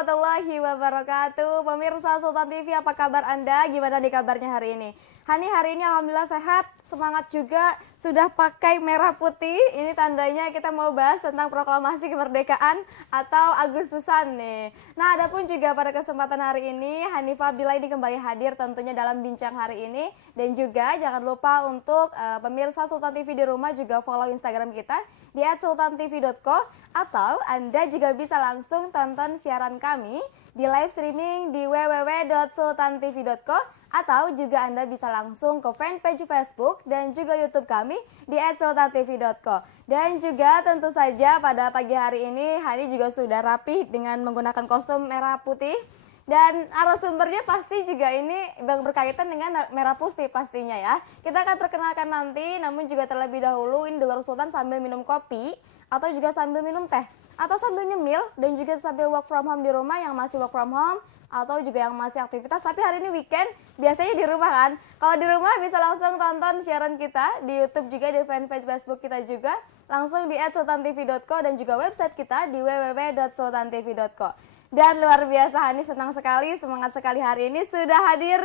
warahmatullahi wabarakatuh. Pemirsa Sultan TV, apa kabar Anda? Gimana nih kabarnya hari ini? Hani hari ini alhamdulillah sehat, semangat juga, sudah pakai merah putih. Ini tandanya kita mau bahas tentang proklamasi kemerdekaan atau Agustusan nih. Nah, adapun juga pada kesempatan hari ini Hanifah Bila ini kembali hadir tentunya dalam bincang hari ini. Dan juga jangan lupa untuk pemirsa Sultan TV di rumah juga follow Instagram kita di @sultantv.co, atau Anda juga bisa langsung tonton siaran kami di live streaming di www.sultantv.co, atau juga Anda bisa langsung ke fanpage Facebook dan juga YouTube kami di @sultantv.co. Dan juga tentu saja pada pagi hari ini Hani juga sudah rapi dengan menggunakan kostum merah putih. Dan narasumbernya pasti juga ini berkaitan dengan merah putih pastinya ya. Kita akan perkenalkan nanti, namun juga terlebih dahulu ini Delor Sultan sambil minum kopi, atau juga sambil minum teh, atau sambil nyemil, dan juga sambil work from home di rumah yang masih work from home, atau juga yang masih aktivitas, tapi hari ini weekend, biasanya di rumah kan. Kalau di rumah bisa langsung tonton siaran kita di YouTube juga, di fanpage Facebook kita juga, langsung di @sultantv.co dan juga website kita di www.sultantv.co. Dan luar biasa, Hani senang sekali, semangat sekali hari ini sudah hadir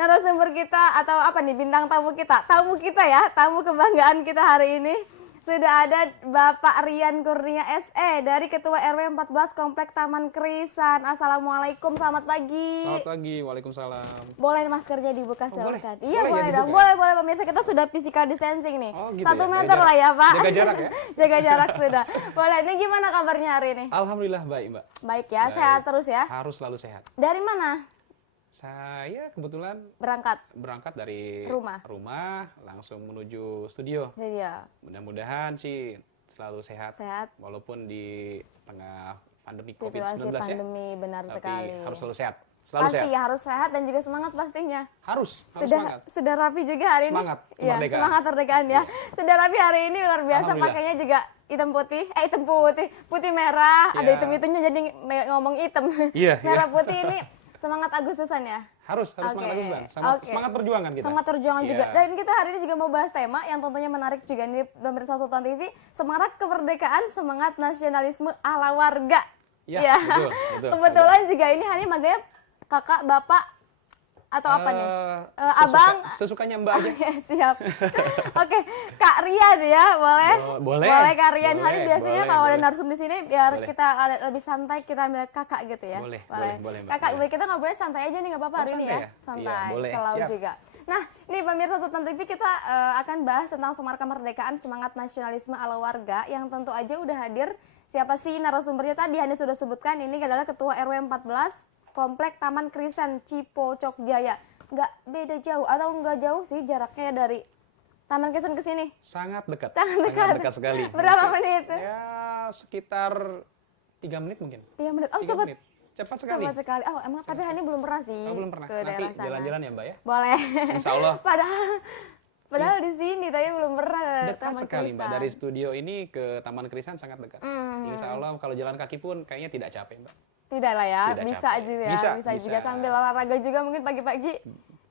narasumber kita, atau apa nih, bintang tamu kita ya, tamu kebanggaan kita hari ini. Sudah ada Bapak Rian Kurnia SE dari Ketua RW 14 Komplek Taman Krisan. Assalamualaikum, selamat pagi. Selamat pagi, waalaikumsalam. Boleh maskernya dibuka silakan. Boleh? Iya boleh ya, dong, boleh pemirsa, kita sudah physical distancing nih. Oh, gitu 1 ya? meter lah ya Pak. Jaga jarak ya? Jaga jarak sudah. Boleh, ini gimana kabarnya hari ini? Alhamdulillah baik, Mbak. Baik ya, Baik. sehat terus ya. Harus selalu sehat. Dari mana? Saya kebetulan Berangkat dari rumah langsung menuju studio. Iya. Mudah-mudahan sih selalu sehat. Walaupun di tengah pandemi COVID-19 ya. Pandemi, benar Tapi sekali. harus selalu sehat. Selalu Pasti sehat. ya, harus sehat dan juga semangat pastinya. Harus semangat. Sudah rapi juga hari Semangat ini. Ya, kemerdekaan. semangat kemerdekaan ya. Sudah rapi hari ini, luar biasa, Alhamdulillah. pakainya juga hitam putih, putih merah, ada Siap. hitam-hitamnya jadi ngomong hitam. Iya, Merah iya. putih ini semangat Agustusan ya. Harus Oke. semangat Agustusan. Oke. Semangat perjuangan kita. Semangat perjuangan juga. Iya. Dan kita hari ini juga mau bahas tema yang tentunya menarik juga nih pemirsa Sultan TV, semangat kemerdekaan, semangat nasionalisme ala warga. Iya, betul. Kebetulan juga ini hari maganya kakak, bapak, atau apa nih? Abang? Sesukanya Mbak aja. Oke, siap. Oke, Kak Rian ya, boleh? Boleh. Boleh Kak Rian. Boleh, Hari biasanya boleh, kalau ada boleh. narsum di sini biar Boleh. kita lebih santai, kita ambil kakak gitu ya. Boleh, Mbak. Kakak, Boleh. kita ngobrolnya santai aja nih, nggak apa-apa hari ini santai ya. ya? Santai, Iya, boleh. selalu Siap. juga. Nah, ini pemirsa Sultan TV, kita akan bahas tentang semangat kemerdekaan, semangat nasionalisme ala warga, yang tentu aja udah hadir. Siapa sih narasumbernya tadi? Hani sudah sebutkan, ini adalah Ketua RW 14 Komplek Taman Krisan Cipocok Jaya. Nggak beda jauh, atau nggak jauh sih jaraknya dari Taman Krisan ke sini? Sangat dekat. Sangat dekat sekali. Berapa menit? Ya, sekitar 3 menit mungkin. 3 menit. Oh, 3 cepat. menit. Cepat sekali. Cepat sekali. Oh, emang tapi Hani belum pernah sih. Oh, belum pernah. Ke Nanti daerah sana. jalan-jalan ya, Mbak ya. Boleh. Insya Allah. Padahal di sini, tapi belum pernah ke Dekat Taman sekali, Mbak. Krisan. Dari studio ini ke Taman Krisan sangat dekat. Insya Allah kalau jalan kaki pun kayaknya tidak capek, Mbak. Tidak lah ya, Tidak bisa capek. juga. Bisa, Bisa juga bisa. sambil olahraga juga mungkin pagi-pagi.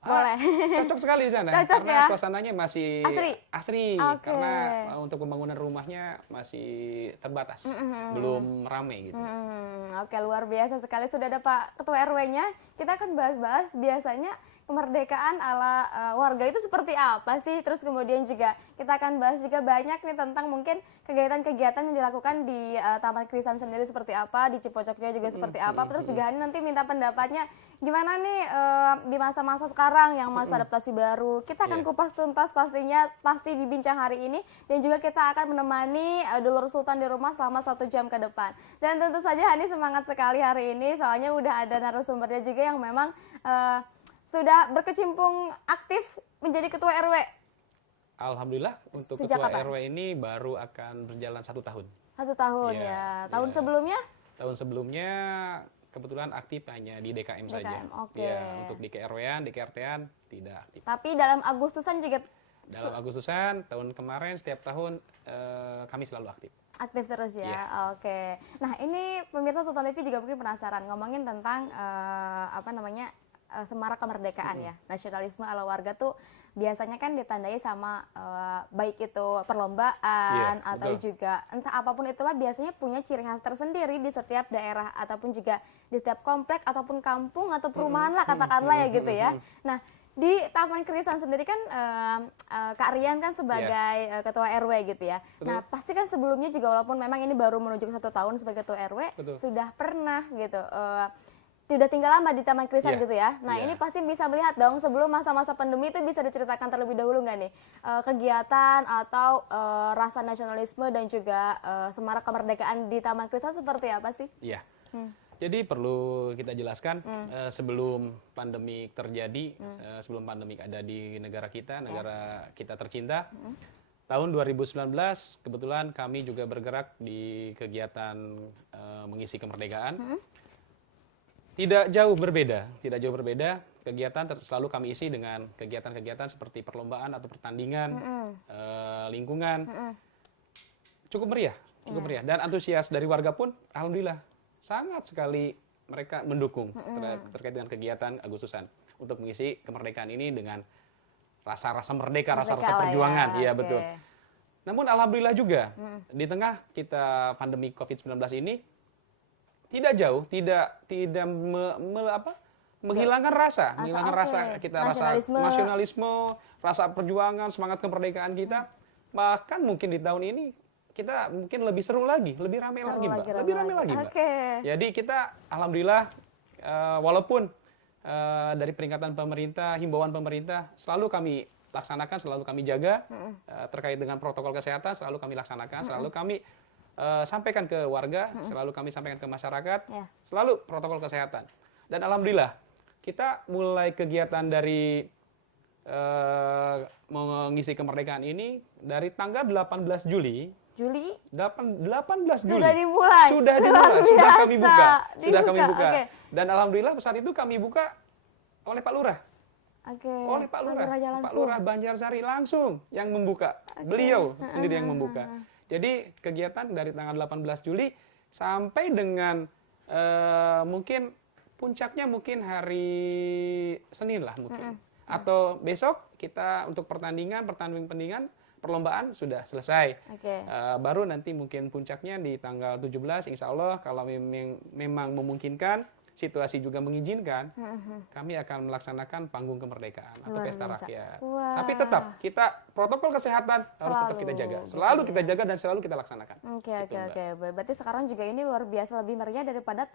Boleh. Cocok sekali di sana. Cocok karena ya? suasananya masih asri. Oke. Karena untuk pembangunan rumahnya masih terbatas. Belum rame gitu. Oke, luar biasa sekali. Sudah ada Pak Ketua RW-nya. Kita akan bahas-bahas biasanya kemerdekaan ala warga itu seperti apa sih? Terus kemudian juga kita akan bahas juga banyak nih tentang mungkin kegiatan-kegiatan yang dilakukan di Taman Krisan sendiri seperti apa, di Cipocoknya juga seperti apa. Terus juga Hani nanti minta pendapatnya gimana nih di masa-masa sekarang yang masa adaptasi baru. Kita akan kupas tuntas pastinya, pasti dibincang hari ini. Dan juga kita akan menemani Dulur Sultan di rumah selama 1 jam ke depan. Dan tentu saja Hani semangat sekali hari ini, soalnya udah ada narasumbernya juga yang memang sudah berkecimpung aktif menjadi Ketua RW. Alhamdulillah untuk Sejak Ketua kapan? RW ini baru akan berjalan 1 tahun. 1 tahun Iya, ya. Tahun iya. sebelumnya? Tahun sebelumnya kebetulan aktif hanya di DKM saja. oke. Ya, untuk di KRW-an, di KRT-an tidak aktif. Tapi dalam Agustusan juga Dalam Agustusan tahun kemarin setiap tahun kami selalu aktif. aktif terus ya. Iya. Oke. Nah, ini pemirsa Sultan TV juga mungkin penasaran ngomongin tentang apa namanya? Semarak kemerdekaan ya. Nasionalisme ala warga tuh biasanya kan ditandai sama baik itu perlombaan Iya, atau betul. juga entah apapun itulah biasanya punya ciri khas tersendiri di setiap daerah ataupun juga di setiap komplek ataupun kampung atau perumahan lah katakanlah ya gitu ya. Nah, di Taman Krisan sendiri kan Kak Rian kan sebagai ketua RW gitu ya. Betul. Nah, pasti kan sebelumnya juga walaupun memang ini baru menuju ke 1 tahun sebagai ketua RW, Betul. sudah pernah gitu sudah tinggal lama di Taman Krisan Iya, gitu ya. Nah, iya. ini pasti bisa melihat dong sebelum masa-masa pandemi itu bisa diceritakan terlebih dahulu nggak nih kegiatan atau rasa nasionalisme dan juga semarak kemerdekaan di Taman Krisan seperti apa sih? Iya. Jadi perlu kita jelaskan sebelum pandemi terjadi, sebelum pandemi ada di negara kita tercinta. Tahun 2019 kebetulan kami juga bergerak di kegiatan mengisi kemerdekaan. Tidak jauh berbeda. Kegiatan selalu kami isi dengan kegiatan-kegiatan seperti perlombaan atau pertandingan, lingkungan. Cukup meriah. Dan antusias dari warga pun alhamdulillah sangat sekali mereka mendukung terkait dengan kegiatan Agustusan untuk mengisi kemerdekaan ini dengan rasa-rasa merdeka, rasa-rasa perjuangan. Iya, betul. Namun alhamdulillah juga di tengah kita pandemi COVID-19 ini tidak jauh, tidak menghilangkan rasa kita, rasa nasionalisme, rasa perjuangan, semangat kemerdekaan kita. Bahkan mungkin di tahun ini kita mungkin lebih seru lagi, lebih ramai lagi, Mbak. Lebih ramai lagi, Mbak. Jadi kita alhamdulillah walaupun dari peringatan pemerintah, himbauan pemerintah selalu kami laksanakan, selalu kami jaga terkait dengan protokol kesehatan, selalu kami laksanakan, selalu kami sampaikan ke warga, selalu kami sampaikan ke masyarakat, selalu protokol kesehatan. Dan alhamdulillah kita mulai kegiatan dari mengisi kemerdekaan ini dari tanggal 18 Juli. 18 Juli. Sudah dimulai. Sudah kami buka. Okay. Dan alhamdulillah saat itu kami buka oleh Pak Lurah. Oleh Pak Lurah Banjarsari langsung yang membuka. Beliau sendiri yang membuka. Jadi kegiatan dari tanggal 18 Juli sampai dengan mungkin puncaknya mungkin hari Senin lah mungkin. Atau besok kita untuk pertandingan perlombaan sudah selesai. Baru nanti mungkin puncaknya di tanggal 17 insya Allah kalau memang memungkinkan, situasi juga mengizinkan, kami akan melaksanakan panggung kemerdekaan atau pesta rakyat. Tapi tetap kita protokol kesehatan harus tetap kita jaga. Selalu kita jaga dan selalu kita laksanakan. Oke. Berarti sekarang juga ini luar biasa lebih meriah daripada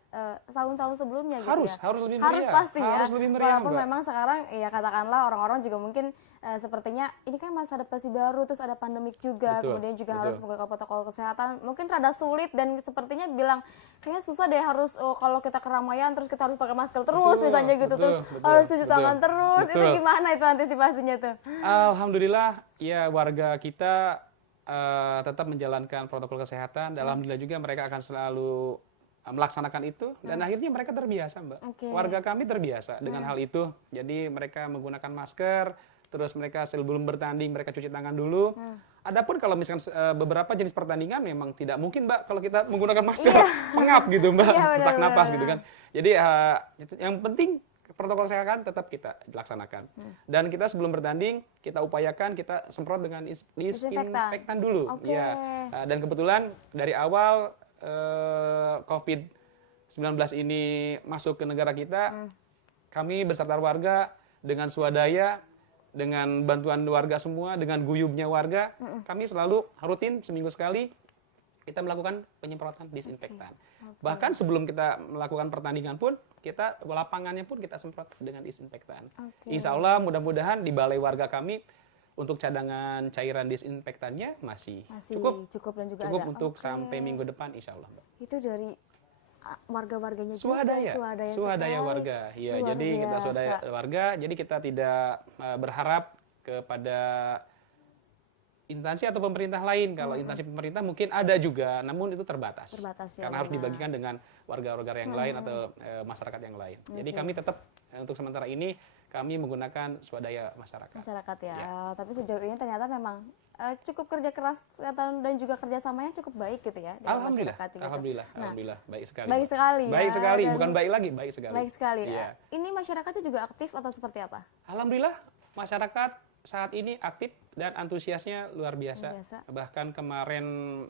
tahun-tahun sebelumnya gitu ya. Harus lebih meriah. Harus pasti ya. Harus lebih meriah, walaupun Mbak. memang sekarang ya katakanlah orang-orang juga mungkin sepertinya ini kan masa adaptasi baru, terus ada pandemik juga, kemudian juga harus menjaga protokol kesehatan, mungkin rada sulit dan sepertinya bilang kayaknya susah deh harus kalau kita keramaian terus kita harus pakai masker terus misalnya gitu, terus harus cuci tangan terus, itu gimana itu antisipasinya tuh? Alhamdulillah ya warga kita tetap menjalankan protokol kesehatan, dan alhamdulillah juga mereka akan selalu melaksanakan itu dan akhirnya mereka terbiasa, Mbak. Warga kami terbiasa dengan hal itu, jadi mereka menggunakan masker. Terus mereka sebelum bertanding mereka cuci tangan dulu. Adapun kalau misalkan beberapa jenis pertandingan memang tidak mungkin, Mbak, kalau kita menggunakan masker pengap gitu, Mbak, sesak napas gitu kan. Jadi yang penting protokol kesehatan tetap kita laksanakan. Dan kita sebelum bertanding kita upayakan kita semprot dengan disinfektan dulu. Ya. Dan kebetulan dari awal COVID-19 ini masuk ke negara kita, kami beserta warga dengan swadaya, dengan bantuan warga semua, dengan guyubnya warga, kami selalu rutin seminggu sekali kita melakukan penyemprotan disinfektan. Bahkan sebelum kita melakukan pertandingan pun, kita lapangannya pun kita semprot dengan disinfektan. Insya Allah mudah-mudahan di balai warga kami untuk cadangan cairan disinfektannya masih cukup dan juga cukup ada. untuk sampai minggu depan insya Allah, Mbak. Itu dari warga-warganya swadaya warga. Ya, jadi kita swadaya warga, jadi kita tidak berharap kepada instansi atau pemerintah lain. Kalau instansi pemerintah mungkin ada juga, namun itu terbatas karena harus dibagikan dengan warga-warga yang lain atau masyarakat yang lain. Jadi kami tetap untuk sementara ini kami menggunakan swadaya masyarakat. Ya. Tapi sejauh ini ternyata memang cukup kerja keras dan juga kerjasamanya cukup baik gitu ya. Alhamdulillah, gitu. Alhamdulillah, baik sekali. Baik sekali. Baik sekali, bukan baik lagi, baik sekali. Baik sekali. Ya. Ini masyarakatnya juga aktif atau seperti apa? Alhamdulillah, masyarakat saat ini aktif dan antusiasnya luar biasa. Luar biasa. Bahkan kemarin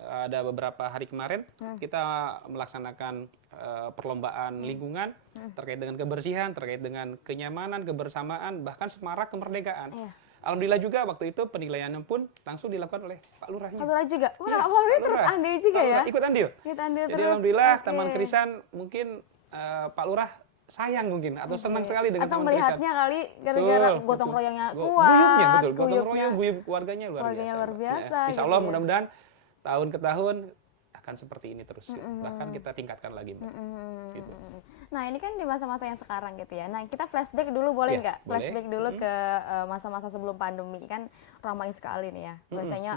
ada beberapa hari kemarin kita melaksanakan perlombaan lingkungan terkait dengan kebersihan, terkait dengan kenyamanan, kebersamaan, bahkan semarak kemerdekaan. Iya. Alhamdulillah juga waktu itu penilaiannya pun langsung dilakukan oleh Pak Lurahnya. Pak Lurah juga. Wah, Iya, alhamdulillah Pak turut Lurah. andil juga ya. Ikut andil. Kita andil Jadi terus. alhamdulillah Oke. Taman Krisan mungkin Pak Lurah sayang mungkin atau senang sekali dengan atau Taman Krisan. melihatnya kali gara-gara Betul, gotong betul. royongnya Guyubnya, kuat, betul. Gotong guyubnya. royong, guyub warganya luar Warganya biasa. luar Mbak. biasa, Insya gitu Allah ya. mudah-mudahan tahun ke tahun akan seperti ini terus. Bahkan kita tingkatkan lagi, Mbak. Gitu. Nah, ini kan di masa-masa yang sekarang gitu ya. Nah, kita flashback dulu boleh Iya, nggak? boleh. Flashback dulu ke masa-masa sebelum pandemi kan ramai sekali nih ya. Biasanya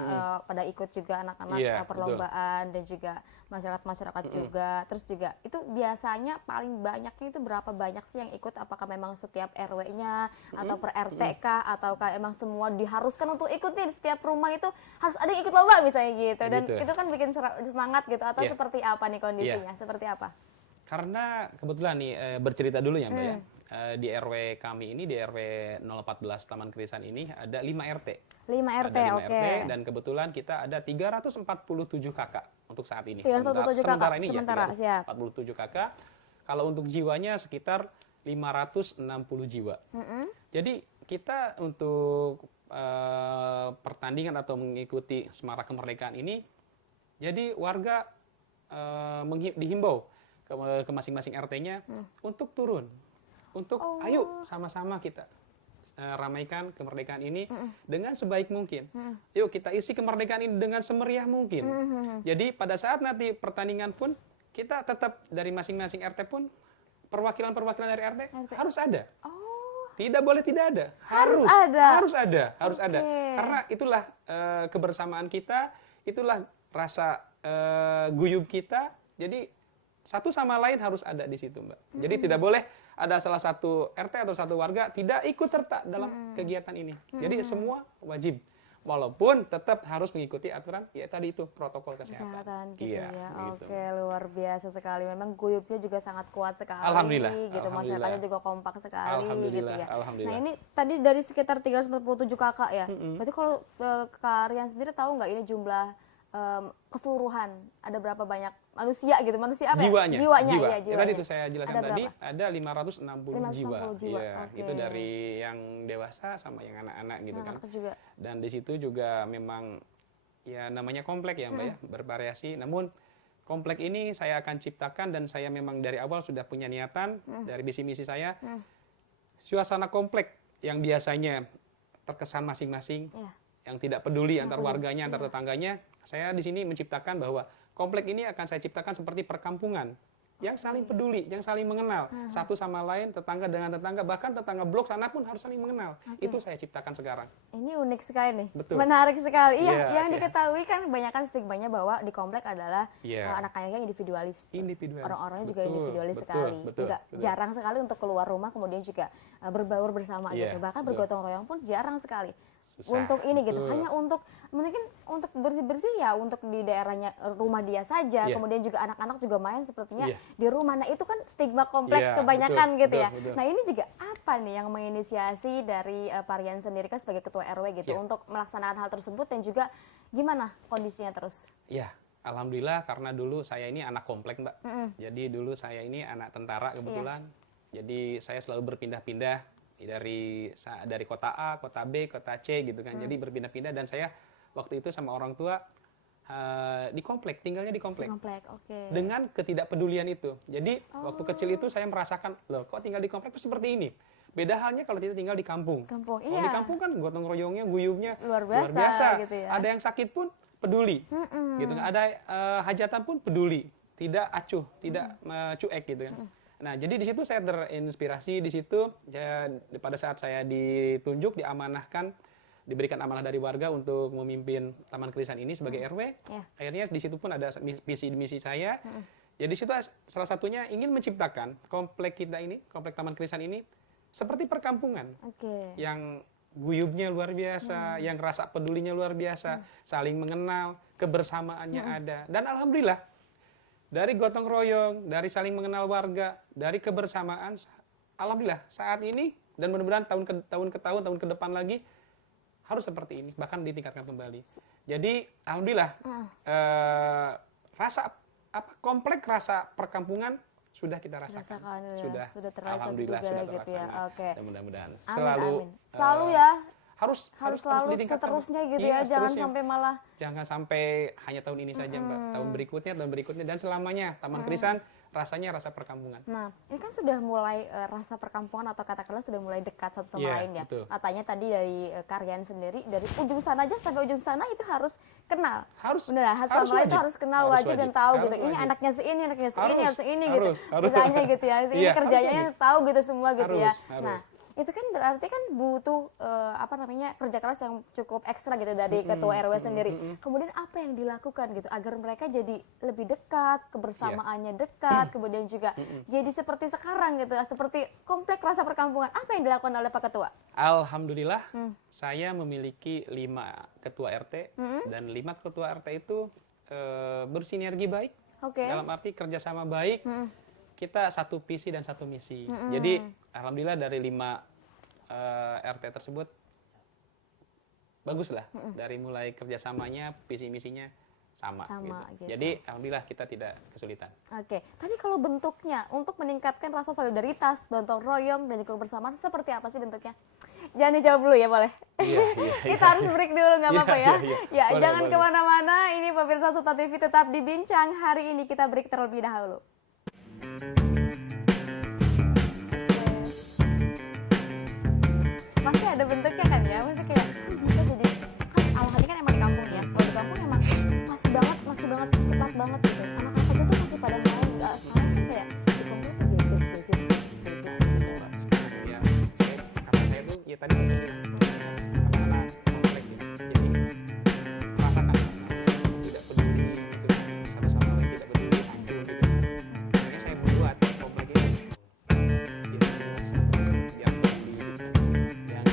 pada ikut juga anak-anak Iya, perlombaan dan juga masyarakat-masyarakat juga. Terus juga itu biasanya paling banyaknya itu berapa banyak sih yang ikut? Apakah memang setiap RW-nya atau per RT kah ataukah emang semua diharuskan untuk ikut nih di setiap rumah itu harus ada yang ikut lomba misalnya gitu. Dan Gitu. itu kan bikin semangat gitu atau Iya. seperti apa nih kondisinya? Seperti apa? Karena kebetulan nih bercerita dulu ya Mbak ya. Di RW kami ini, di RW 014 Taman Krisan ini ada 5 RT. 5 RT, Ada 5 oke. RT dan kebetulan kita ada 347 kakak untuk saat ini. 347 Sementara kakak, ini sementara, ya, siap. 347 kakak. Kalau untuk jiwanya sekitar 560 jiwa. Jadi kita untuk pertandingan atau mengikuti Semarak Kemerdekaan ini, jadi warga dihimbau ke masing-masing RT-nya untuk turun. Untuk ayo sama-sama kita ramaikan kemerdekaan ini dengan sebaik mungkin. Yuk kita isi kemerdekaan ini dengan semeriah mungkin. Jadi pada saat nanti pertandingan pun kita tetap dari masing-masing RT pun perwakilan-perwakilan dari RT harus ada. Tidak boleh tidak ada. Harus ada. Harus ada. Oke. Karena itulah kebersamaan kita, itulah rasa guyub kita. Jadi satu sama lain harus ada di situ, Mbak. Jadi tidak boleh ada salah satu RT atau satu warga tidak ikut serta dalam kegiatan ini. Jadi semua wajib. Walaupun tetap harus mengikuti aturan, ya tadi itu protokol kesehatan. Kesehatan gitu Iya, ya. gitu. Oke, luar biasa sekali. Memang guyubnya juga sangat kuat sekali. Alhamdulillah, Gitu, alhamdulillah. masyarakatnya juga kompak sekali gitu ya. Alhamdulillah. Nah, ini tadi dari sekitar 347 kakak ya. Berarti kalau Kak Rian sendiri tahu nggak ini jumlah keseluruhan ada berapa banyak manusia gitu, manusia apa? Jiwanya. Jiwa. Ya, tadi itu saya jelaskan Ada tadi berapa? ada 560 jiwa. 560 jiwa, Iya, oke. itu dari yang dewasa sama yang anak-anak gitu kan. Anak juga. Dan di situ juga memang ya namanya komplek ya Mbak ya, bervariasi. Namun komplek ini saya akan ciptakan dan saya memang dari awal sudah punya niatan dari visi misi saya. Suasana komplek yang biasanya terkesan masing-masing, Iya. yang tidak peduli antar warganya, antar tetangganya, saya di sini menciptakan bahwa komplek ini akan saya ciptakan seperti perkampungan yang saling peduli, yang saling mengenal satu sama lain, tetangga dengan tetangga, bahkan tetangga blok sana pun harus saling mengenal. Itu saya ciptakan sekarang. Ini unik sekali nih. Betul. Menarik sekali. Iya, Iya, yang iya. diketahui kan kebanyakan stigmanya bahwa di komplek adalah Iya. anak kayaknya individualis. Individualis. Orang-orangnya juga Betul, individualis betul, sekali. betul, Juga betul. jarang sekali untuk keluar rumah kemudian juga berbaur bersama Iya, gitu. Bahkan betul. bergotong royong pun jarang sekali. Susah, Untuk ini gitu, betul. hanya untuk mungkin untuk bersih-bersih ya untuk di daerahnya rumah dia saja, Iya. kemudian juga anak-anak juga main sepertinya Iya. di rumah. Nah, itu kan stigma komplek Iya, kebanyakan betul, gitu ya. betul. Nah, ini juga apa nih yang menginisiasi dari Pak Rian sendiri kan sebagai ketua RW gitu Iya. untuk melaksanakan hal tersebut dan juga gimana kondisinya terus? Ya, alhamdulillah karena dulu saya ini anak komplek, Mbak. Jadi dulu saya ini anak tentara kebetulan. Jadi saya selalu berpindah-pindah dari kota A, kota B, kota C gitu kan. Jadi berpindah-pindah dan saya waktu itu sama orang tua di komplek, tinggalnya di komplek. Komplek, oke. Dengan ketidakpedulian itu. Jadi waktu kecil itu saya merasakan, loh kok tinggal di komplek tuh seperti ini. Beda halnya kalau kita tinggal di kampung. Kampung, Kalau iya. di kampung kan gotong royongnya, guyubnya Luar biasa gitu ya. Ada yang sakit pun peduli. Gitu kan. Ada hajatan pun peduli. Tidak acuh, tidak cuek gitu kan. Nah, jadi di situ saya terinspirasi di situ ya, pada saat saya ditunjuk, diamanahkan, diberikan amanah dari warga untuk memimpin Taman Krisan ini sebagai RW. Ya. Akhirnya di situ pun ada visi misi saya. Jadi di situ salah satunya ingin menciptakan komplek kita ini, komplek Taman Krisan ini seperti perkampungan Oke. yang guyubnya luar biasa, yang rasa pedulinya luar biasa, saling mengenal, kebersamaannya ada. Dan alhamdulillah dari gotong royong, dari saling mengenal warga, dari kebersamaan, alhamdulillah saat ini dan mudah-mudahan tahun ke tahun ke depan lagi harus seperti ini, bahkan ditingkatkan kembali. Jadi alhamdulillah rasa komplek rasa perkampungan sudah kita rasakan. Sudah terrealisasi Alhamdulillah juga sudah gitu ya. terlaksana. Oke. Dan mudah-mudahan Amin, selalu amin. Selalu ya. harus Selalu ditingkatkan. seterusnya gitu Iya, ya, jangan seterusnya. sampai malah Jangan sampai hanya tahun ini saja, Mbak. Tahun berikutnya, dan selamanya. Taman Krisan rasanya rasa perkampungan. Nah, ini kan sudah mulai rasa perkampungan atau katakanlah sudah mulai dekat satu sama Iya, lain ya. betul. Katanya tadi dari Karyan sendiri dari ujung sana aja sampai ujung sana itu harus kenal. Harus Bener, satu sama lain itu wajib. harus kenal, Harus wajib dan wajib. tahu Harus gitu. Ini wajib. anaknya seini, anaknya seini, Harus, anaknya seini harus, gitu. harus. Misalnya gitu ya. Ini Iya, kerjanya harus tahu gitu semua gitu ya. Harus. Nah, itu kan berarti kan butuh kerja keras yang cukup ekstra gitu dari ketua RW sendiri. Kemudian apa yang dilakukan gitu agar mereka jadi lebih dekat, kebersamaannya dekat, kemudian juga jadi seperti sekarang gitu, seperti komplek rasa perkampungan. Apa yang dilakukan oleh Pak Ketua? Alhamdulillah, saya memiliki 5 ketua RT dan 5 ketua RT itu bersinergi baik. Oke. Dalam arti kerjasama baik. Kita satu visi dan satu misi. Jadi alhamdulillah dari 5 RT tersebut bagus lah. Dari mulai kerjasamanya, visi misinya sama gitu. gitu. Jadi alhamdulillah kita tidak kesulitan. Oke, tapi kalau bentuknya untuk meningkatkan rasa solidaritas, gotong royong dan juga kebersamaan seperti apa sih bentuknya? Jangan dijawab dulu ya, boleh? Iya. Kita harus break dulu, nggak apa-apa ya? Ya, Boleh, jangan boleh. kemana-mana. Ini pemirsa Sultan TV tetap dibincang. Hari ini kita break terlebih dahulu. Pasti ada bentuknya kan ya, maksudnya kayak bisa jadi kan alahannya kan emang di kampung ya. Kalau di kampung emang masih banget ketat banget gitu. Anak-anak aja tuh masih pada main, nggak sekarang kan kayak di kampung tuh gadget gitu. Ya, karena saya tuh ya tadi saya bilang anak-anak komplek ya. Jadi merasakan tidak peduli gitu, satu sama lain tidak peduli hancur gitu. Makanya saya membuat komplek ini biar jelas, biar peduli gitu. Yang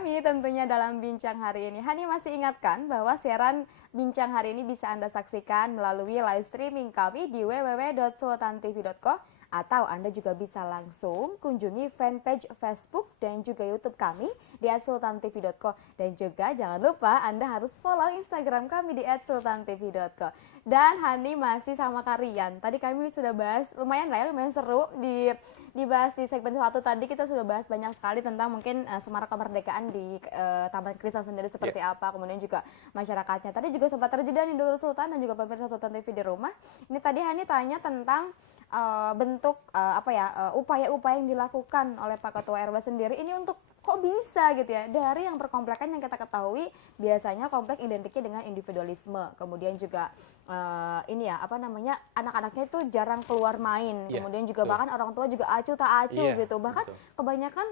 kami tentunya dalam bincang hari ini. Hani masih ingatkan bahwa siaran bincang hari ini bisa Anda saksikan melalui live streaming kami di www.sultantv.co atau Anda juga bisa langsung kunjungi fanpage Facebook dan juga YouTube kami di @sultantv.co dan juga jangan lupa Anda harus follow Instagram kami di @sultantv.co. Dan Hani masih sama Karian. Tadi kami sudah bahas lumayan lah ya, lumayan seru dibahas di segmen 1 tadi kita sudah bahas banyak sekali tentang mungkin semarak kemerdekaan di Taman Kristal sendiri seperti apa, kemudian juga masyarakatnya. Tadi juga sempat terjadi di Nurul Sultan dan juga pemirsa Sultan TV di rumah. Ini tadi Hani tanya tentang bentuk upaya-upaya yang dilakukan oleh Pak Ketua RW sendiri ini untuk kok bisa gitu ya, dari yang perkomplekan yang kita ketahui biasanya komplek identiknya dengan individualisme, kemudian juga anak-anaknya itu jarang keluar main, kemudian juga betul. bahkan orang tua juga acuh tak acuh gitu, bahkan kebanyakan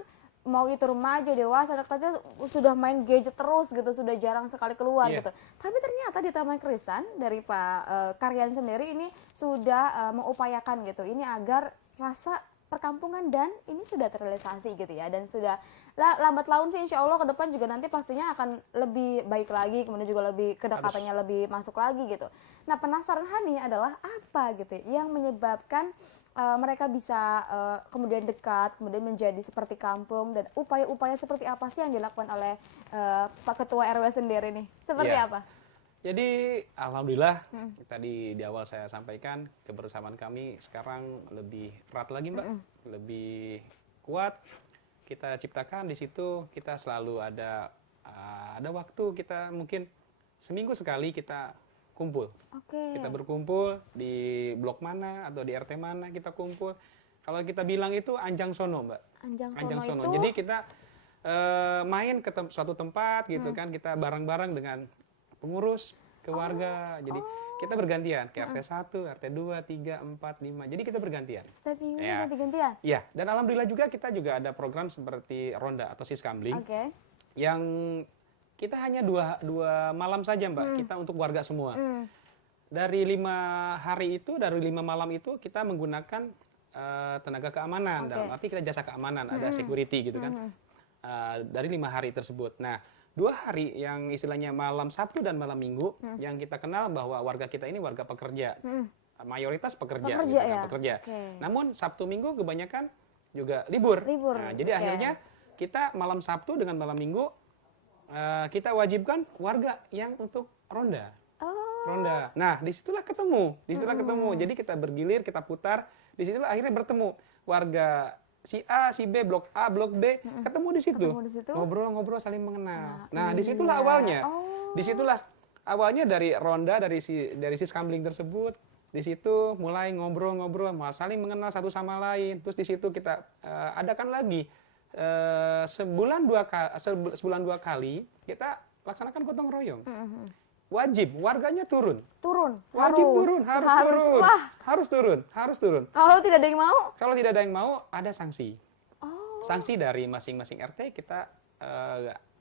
mau itu remaja, dewasa, anak kecil sudah main gadget terus gitu, sudah jarang sekali keluar gitu. Tapi ternyata di Taman Krisan dari Pak Karyan sendiri ini sudah mengupayakan gitu, ini agar rasa perkampungan dan ini sudah terrealisasi gitu ya, dan sudah lambat laun sih insya Allah ke depan juga nanti pastinya akan lebih baik lagi, kemudian juga lebih kedekatannya lebih masuk lagi gitu. Nah penasaran Hani adalah apa gitu yang menyebabkan mereka bisa kemudian dekat, kemudian menjadi seperti kampung, dan upaya-upaya seperti apa sih yang dilakukan oleh Pak Ketua RW sendiri nih? Seperti apa? Jadi alhamdulillah tadi di awal saya sampaikan kebersamaan kami sekarang lebih erat lagi Mbak, lebih kuat. Kita ciptakan di situ, kita selalu ada waktu, kita mungkin seminggu sekali kita kumpul. Kita berkumpul di blok mana atau di RT mana kita kumpul. Kalau kita bilang itu Anjang Sono, Mbak. Anjang Sono. Itu... Jadi kita main ke suatu tempat gitu kan, kita bareng-bareng dengan pengurus keluarga. Jadi kita bergantian ke RT 1, RT 2, 3, 4, 5. Jadi kita bergantian. Setiap minggu ganti-gantian? Iya, dan alhamdulillah juga kita juga ada program seperti ronda atau siskamling. Yang kita hanya dua malam saja Mbak, kita untuk warga semua. Dari 5 hari itu, dari 5 malam itu kita menggunakan tenaga keamanan. Dalam arti kita jasa keamanan, ada security gitu kan. Dari 5 hari tersebut. Nah, 2 hari yang istilahnya malam Sabtu dan malam Minggu, yang kita kenal bahwa warga kita ini warga pekerja. Mayoritas pekerja. Gitu kan, pekerja. Namun Sabtu Minggu kebanyakan juga libur. Nah, jadi akhirnya kita malam Sabtu dengan malam Minggu kita wajibkan warga yang untuk ronda. Ronda. Nah, disitulah ketemu. Jadi kita bergilir, kita putar. Disitulah akhirnya bertemu warga si A, si B, blok A, blok B, ketemu di situ. Ngobrol-ngobrol, saling mengenal. Nah, disitulah awalnya. Disitulah awalnya dari ronda, dari siskamling tersebut. Di situ mulai ngobrol-ngobrol, saling mengenal satu sama lain. Terus di situ kita adakan lagi sebulan 2 kali kita laksanakan gotong royong. Wajib warganya turun. Wajib turun, harus turun. Kalau tidak ada yang mau? Kalau tidak ada yang mau, ada sanksi. Sanksi dari masing-masing RT kita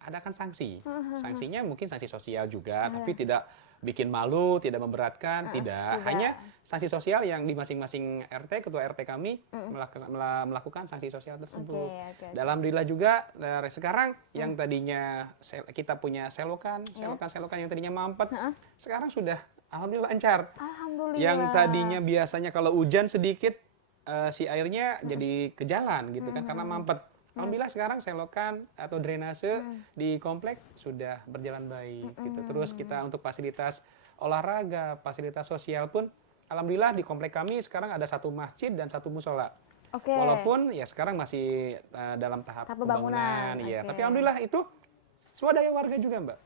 adakan sanksi. Sanksinya mungkin sanksi sosial juga, tapi tidak bikin malu, tidak memberatkan, tidak. Hanya sanksi sosial yang di masing-masing RT, ketua RT kami melakukan sanksi sosial tersebut. Alhamdulillah juga sekarang yang tadinya kita punya selokan yang tadinya mampet, sekarang sudah alhamdulillah lancar. Yang tadinya biasanya kalau hujan sedikit si airnya jadi ke jalan gitu kan karena mampet. Alhamdulillah sekarang selokan atau drainase di komplek sudah berjalan baik gitu. Terus kita untuk fasilitas olahraga, fasilitas sosial pun alhamdulillah di komplek kami sekarang ada 1 masjid dan 1 musola. Walaupun ya sekarang masih dalam tahap pembangunan ya. Tapi alhamdulillah itu swadaya warga juga, Mbak.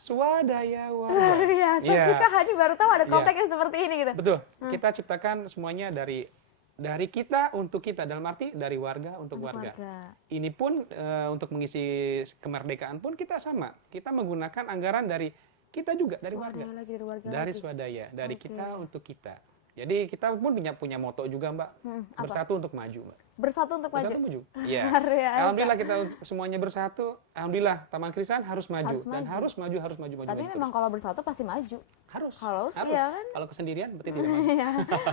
Swadaya warga. Luar biasa sih Kak Hani, baru tahu ada komplek yang seperti ini gitu. Betul. Kita ciptakan semuanya dari kita untuk kita, dalam arti dari warga untuk warga. Ini pun untuk mengisi kemerdekaan pun kita sama. Kita menggunakan anggaran dari kita juga, dari warga. Dari swadaya, dari kita untuk kita. Jadi kita pun punya moto juga Mbak, Apa? bersatu untuk maju Mbak. Bersatu untuk maju. Bersatu maju. Iya. Luar biasa. Alhamdulillah kita semuanya bersatu. Alhamdulillah Taman Krisan harus maju Harus dan maju. harus maju Tapi maju memang terus. kalau bersatu pasti maju. Harus. Harus, iya kan? Kalau kesendirian berarti tidak maju. Iya.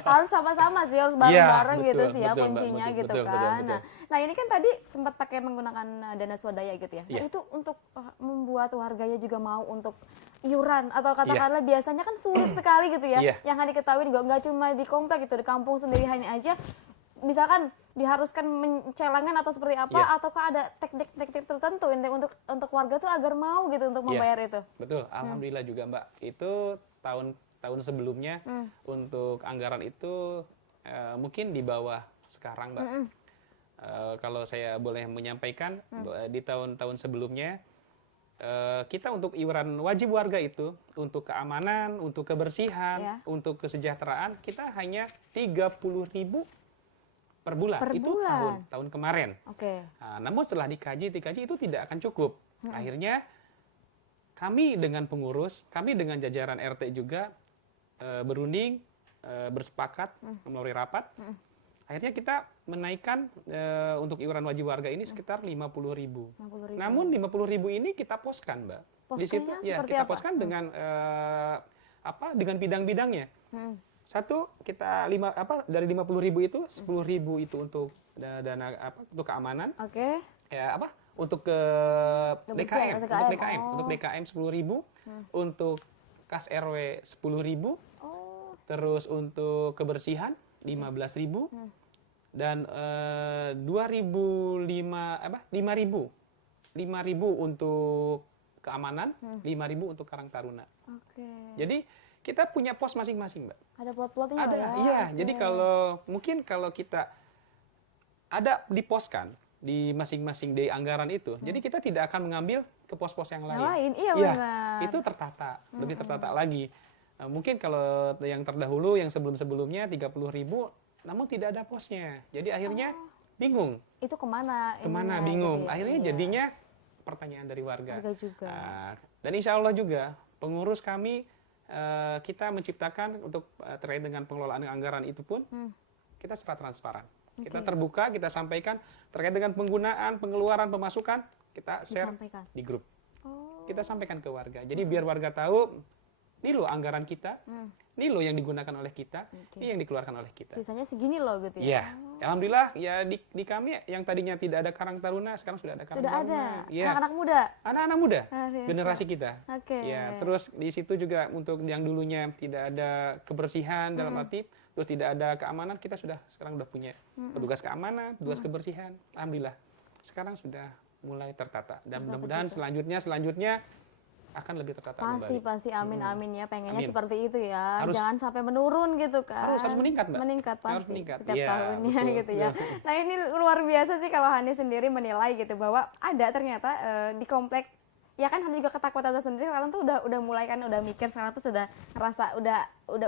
Harus sama-sama sih, harus bareng-bareng Iya, gitu betul, sih ya betul, Mbak, kuncinya betul, gitu betul, kan. betul, betul. Nah, ini kan tadi sempat pakai menggunakan dana swadaya gitu ya. Nah, Iya. itu untuk membuat warganya juga mau untuk iuran atau katakanlah biasanya kan sulit sekali gitu ya. Iya. Yang Hani ketahui juga nggak cuma di komplek gitu, di kampung sendiri Hani aja misalkan diharuskan mencelengan atau seperti apa, Iya. ataukah ada teknik-teknik tertentu untuk warga tuh agar mau gitu untuk Iya. membayar itu. Betul, alhamdulillah juga Mbak. Itu tahun sebelumnya untuk anggaran itu mungkin di bawah sekarang Mbak. Kalau saya boleh menyampaikan di tahun-tahun sebelumnya kita untuk iuran wajib warga itu untuk keamanan, untuk kebersihan, Ya. untuk kesejahteraan kita hanya 30.000 per bulan. Per Itu bulan. tahun kemarin. Oke. Nah, namun setelah dikaji itu tidak akan cukup. Akhirnya kami dengan pengurus, kami dengan jajaran RT juga berunding, bersepakat melalui rapat. Akhirnya kita menaikkan untuk iuran wajib warga ini sekitar 50.000. 50.000. Namun 50.000 ini kita poskan, Mbak. Di situ Poskannya ya seperti kita apa? poskan dengan dengan bidang-bidangnya. Satu kita dari 50.000 itu 10.000 itu untuk dana untuk keamanan. Oke. Ya untuk ke Kebersihan, DKM, untuk DKM 10.000, untuk kas RW 10.000, Oh. terus untuk kebersihan 15.000, dan 5.000 untuk keamanan, 5.000 untuk Karang Taruna. Oke. Jadi kita punya pos masing-masing, Mbak. Ada plot-plotnya Ada, ya? iya. Oke. Jadi kalau kita ada diposkan di masing-masing di anggaran itu, jadi kita tidak akan mengambil ke pos-pos yang lain. Iya Iya, benar. itu tertata, lebih tertata lagi. Mungkin kalau yang terdahulu, yang sebelum-sebelumnya 30.000, namun tidak ada posnya. Jadi akhirnya bingung, Itu kemana? kemana ininya bingung. gitu ya? Akhirnya Iya. jadinya pertanyaan dari warga. Warga juga. Dan insya Allah juga pengurus kami kita menciptakan untuk terkait dengan pengelolaan anggaran itu pun kita secara transparan. Kita terbuka, kita sampaikan terkait dengan penggunaan, pengeluaran, pemasukan, kita share Disampaikan. di grup. Oh. Kita sampaikan ke warga. Jadi biar warga tahu, ini loh anggaran kita, ini loh yang digunakan oleh kita, Oke. ini yang dikeluarkan oleh kita. Sisanya segini loh gitu ya? Iya, alhamdulillah ya di kami yang tadinya tidak ada Karang Taruna, sekarang sudah ada Karang Sudah Taruna. ada. Iya. Anak-anak muda? Anak-anak muda, Luar biasa. generasi kita. Oke. Ya, terus di situ juga untuk yang dulunya tidak ada kebersihan dalam arti, terus tidak ada keamanan, kita sekarang sudah punya petugas keamanan, petugas kebersihan. Alhamdulillah, sekarang sudah mulai tertata dan mudah-mudahan selanjutnya akan lebih tertata kembali. Pasti amin ya, pengennya Amin. seperti itu ya. Harus- Jangan sampai menurun gitu kan. Harus meningkat, Mbak. Meningkat pasti. Harus meningkat. Setiap Iya, tahunnya betul. gitu ya. Nah, ini luar biasa sih kalau Hani sendiri menilai gitu bahwa ada ternyata di komplek ya kan Hani juga ketakutan tersendiri sekarang tuh udah mulai kan udah mikir sekarang tuh sudah ngerasa udah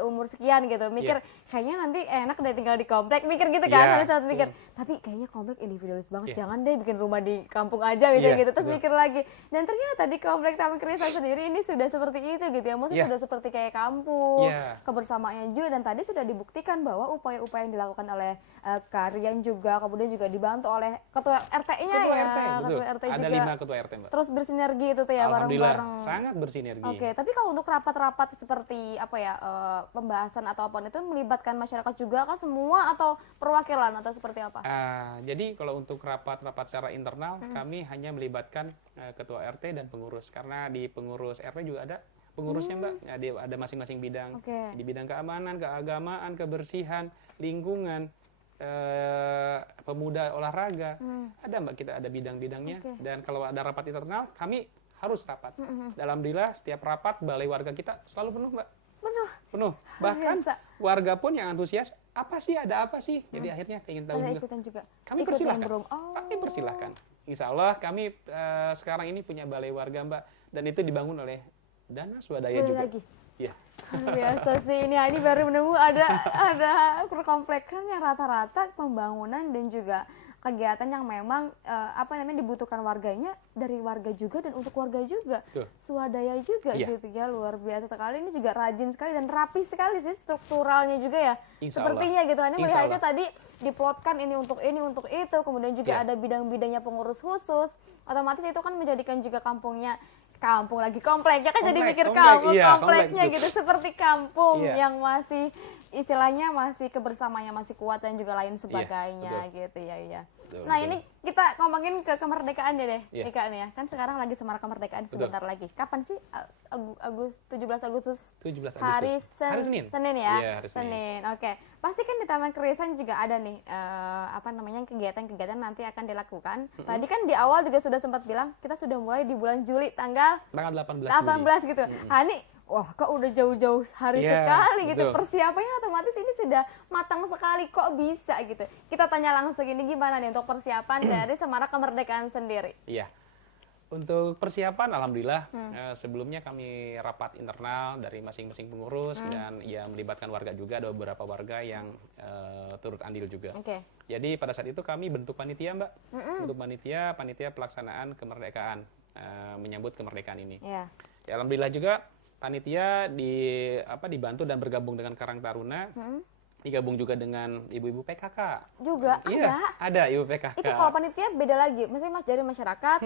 umur sekian gitu mikir kayaknya nanti enak deh tinggal di komplek mikir gitu kan Iya, Hani sempat mikir tapi kayaknya komplek individualis banget jangan deh bikin rumah di kampung aja gitu Iya, gitu terus betul. mikir lagi dan ternyata di komplek Taman Krisan sendiri ini sudah seperti itu gitu ya maksudnya Iya. sudah seperti kayak kampung Iya. kebersamaannya juga dan tadi sudah dibuktikan bahwa upaya-upaya yang dilakukan oleh Karian juga kemudian juga dibantu oleh ketua RT-nya Ketua ya RT, betul. ketua RT Ada juga 5 ketua RT, Mbak. terus bersinergi itu tuh ya Alhamdulillah, bareng-bareng. sangat bersinergi. Oke, tapi kalau untuk rapat-rapat seperti apa ya pembahasan atau apa itu melibatkan masyarakat juga kah semua atau perwakilan atau seperti apa? Jadi kalau untuk rapat-rapat secara internal, kami hanya melibatkan ketua RT dan pengurus. Karena di pengurus RT juga ada pengurusnya, Mbak. Ada masing-masing bidang. Oke. Di bidang keamanan, keagamaan, kebersihan, lingkungan, pemuda, olahraga. Ada, Mbak, kita ada bidang-bidangnya. Oke. Dan kalau ada rapat internal, kami harus rapat. Alhamdulillah, setiap rapat balai warga kita selalu penuh, Mbak. Penuh. Bahkan biasa. warga pun yang antusias, apa sih, ada apa sih? Jadi akhirnya ingin tahu Ada juga. ikutan juga. Kami Ikut persilahkan. nimbrung. Oh. Kami persilahkan. Insya Allah kami sekarang ini punya balai warga, Mbak. Dan itu dibangun oleh dana swadaya Sudah juga. lagi. Iya. Luar biasa sih ini baru menemu ada perkomplekan yang rata-rata pembangunan dan juga kegiatan yang memang dibutuhkan warganya, dari warga juga dan untuk warga juga, Betul. swadaya juga Iya. gitu ya. Luar biasa sekali, ini juga rajin sekali dan rapi sekali sih strukturalnya juga ya. Insya sepertinya gitu. Ini Insya melihatnya Allah. tadi diplotkan ini untuk itu, kemudian juga Iya. ada bidang-bidangnya pengurus khusus. Otomatis itu kan menjadikan juga kompleknya kan, jadi mikir Iya, kompleknya komplek, gitu, seperti kampung Iya. yang masih istilahnya masih kebersamaannya masih kuat dan juga lain sebagainya betul. gitu ya. Iya. Betul, Nah, betul. ini kita ngomongin ke kemerdekaan deh Iya. Ika nih ya. Kan sekarang lagi semarak kemerdekaan Betul. sebentar lagi. Kapan sih? 17 Agustus 17 Agustus. hari Hari Senin. Senin ya. Iya, hari Senin. Oke. Pasti kan di Taman Kerisan juga ada nih kegiatan-kegiatan nanti akan dilakukan. Tadi kan di awal juga sudah sempat bilang kita sudah mulai di bulan Juli tanggal Tanggal 18 Juli. 18 gitu. Nah, ini wah, kok udah jauh-jauh hari Iya, sekali gitu. betul. Persiapannya otomatis ini sudah matang sekali, kok bisa gitu. Kita tanya langsung, ini gimana nih untuk persiapan dari Semarak Kemerdekaan sendiri? Iya. Untuk persiapan, alhamdulillah sebelumnya kami rapat internal dari masing-masing pengurus dan ya melibatkan warga juga, ada beberapa warga yang turut andil juga. Oke. Jadi pada saat itu kami bentuk panitia, Mbak. Bentuk panitia pelaksanaan kemerdekaan, menyambut kemerdekaan ini. Ya. Ya, alhamdulillah juga panitia dibantu dan bergabung dengan Karang Taruna, digabung juga dengan ibu-ibu PKK. Juga Iya, ada ibu PKK. Itu kalau panitia beda lagi. Maksudnya Mas dari masyarakat,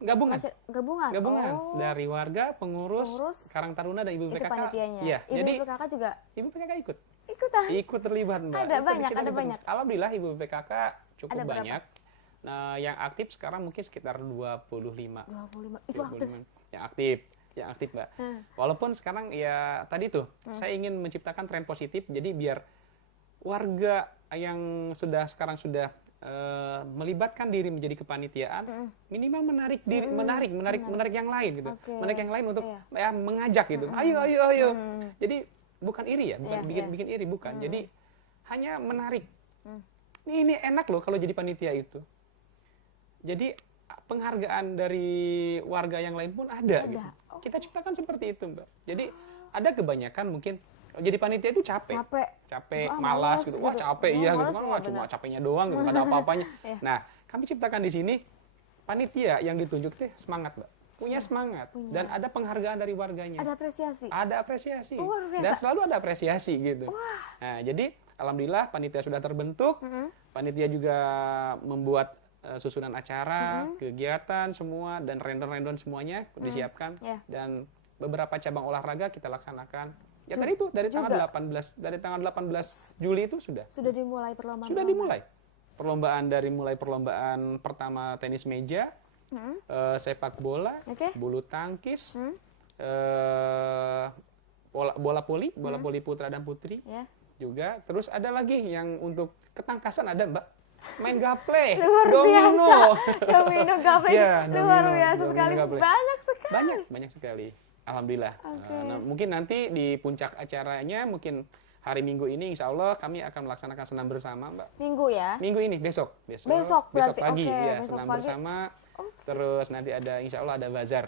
Gabungan. gabungan. Gabungan Oh, dari warga, pengurus, Karang Taruna dan ibu itu PKK. panitianya. Iya, Ibu jadi PKK juga ibu PKK ikutan. ikut terlibat, Mbak. Ada banyak, kita ada ikut. banyak. Alhamdulillah ibu PKK cukup Ada berapa? banyak. Nah, yang aktif sekarang mungkin sekitar 25. 25. Itu aktif. 25. Yang aktif, Mbak. Walaupun sekarang ya tadi tuh saya ingin menciptakan tren positif, jadi biar warga yang sekarang sudah melibatkan diri menjadi kepanitiaan, minimal menarik yang lain gitu. Oke. Menarik yang lain untuk Iya. ya mengajak gitu. Ayo. Jadi bukan iri ya, bukan Iya, bikin iri, bukan. Jadi hanya menarik. Ini enak loh kalau jadi panitia itu. Jadi penghargaan dari warga yang lain pun ada. Gitu. Oh. Kita ciptakan seperti itu, Mbak. Jadi ada kebanyakan mungkin jadi panitia itu capek, Wah, malas males gitu. Wah, gitu. capek Wah, iya gitu. males, Kan iya, wah, cuma benar. capeknya doang gitu, nggak ada apa-apanya. Iya. Nah, kami ciptakan di sini panitia yang ditunjuk teh semangat, Mbak. Punya semangat dan ada penghargaan dari warganya. Ada apresiasi. Ada apresiasi. Luar biasa. Dan selalu ada apresiasi gitu. Nah, jadi alhamdulillah panitia sudah terbentuk. Panitia juga membuat susunan acara, kegiatan semua dan random semuanya disiapkan Iya. dan beberapa cabang olahraga kita laksanakan. Ya tadi itu dari tanggal 18 Juli itu sudah dimulai perlombaan. sudah dimulai. Perlombaan pertama tenis meja, sepak bola, Oke. bulu tangkis, bola voli putra dan putri Ya. juga. Terus ada lagi yang untuk ketangkasan ada, Mbak. Main gaple, Luar domino. biasa. Domino gaple. Iya, Luar domino, biasa domino sekali. gaple. Banyak sekali. Banyak sekali. Alhamdulillah. Oke. Nah, mungkin nanti di puncak acaranya mungkin hari Minggu ini insya Allah kami akan melaksanakan senam bersama, Mbak. Minggu ya. Minggu ini besok Besok berarti, pagi oke, ya besok senam pagi. bersama. Terus nanti ada insya Allah ada bazar.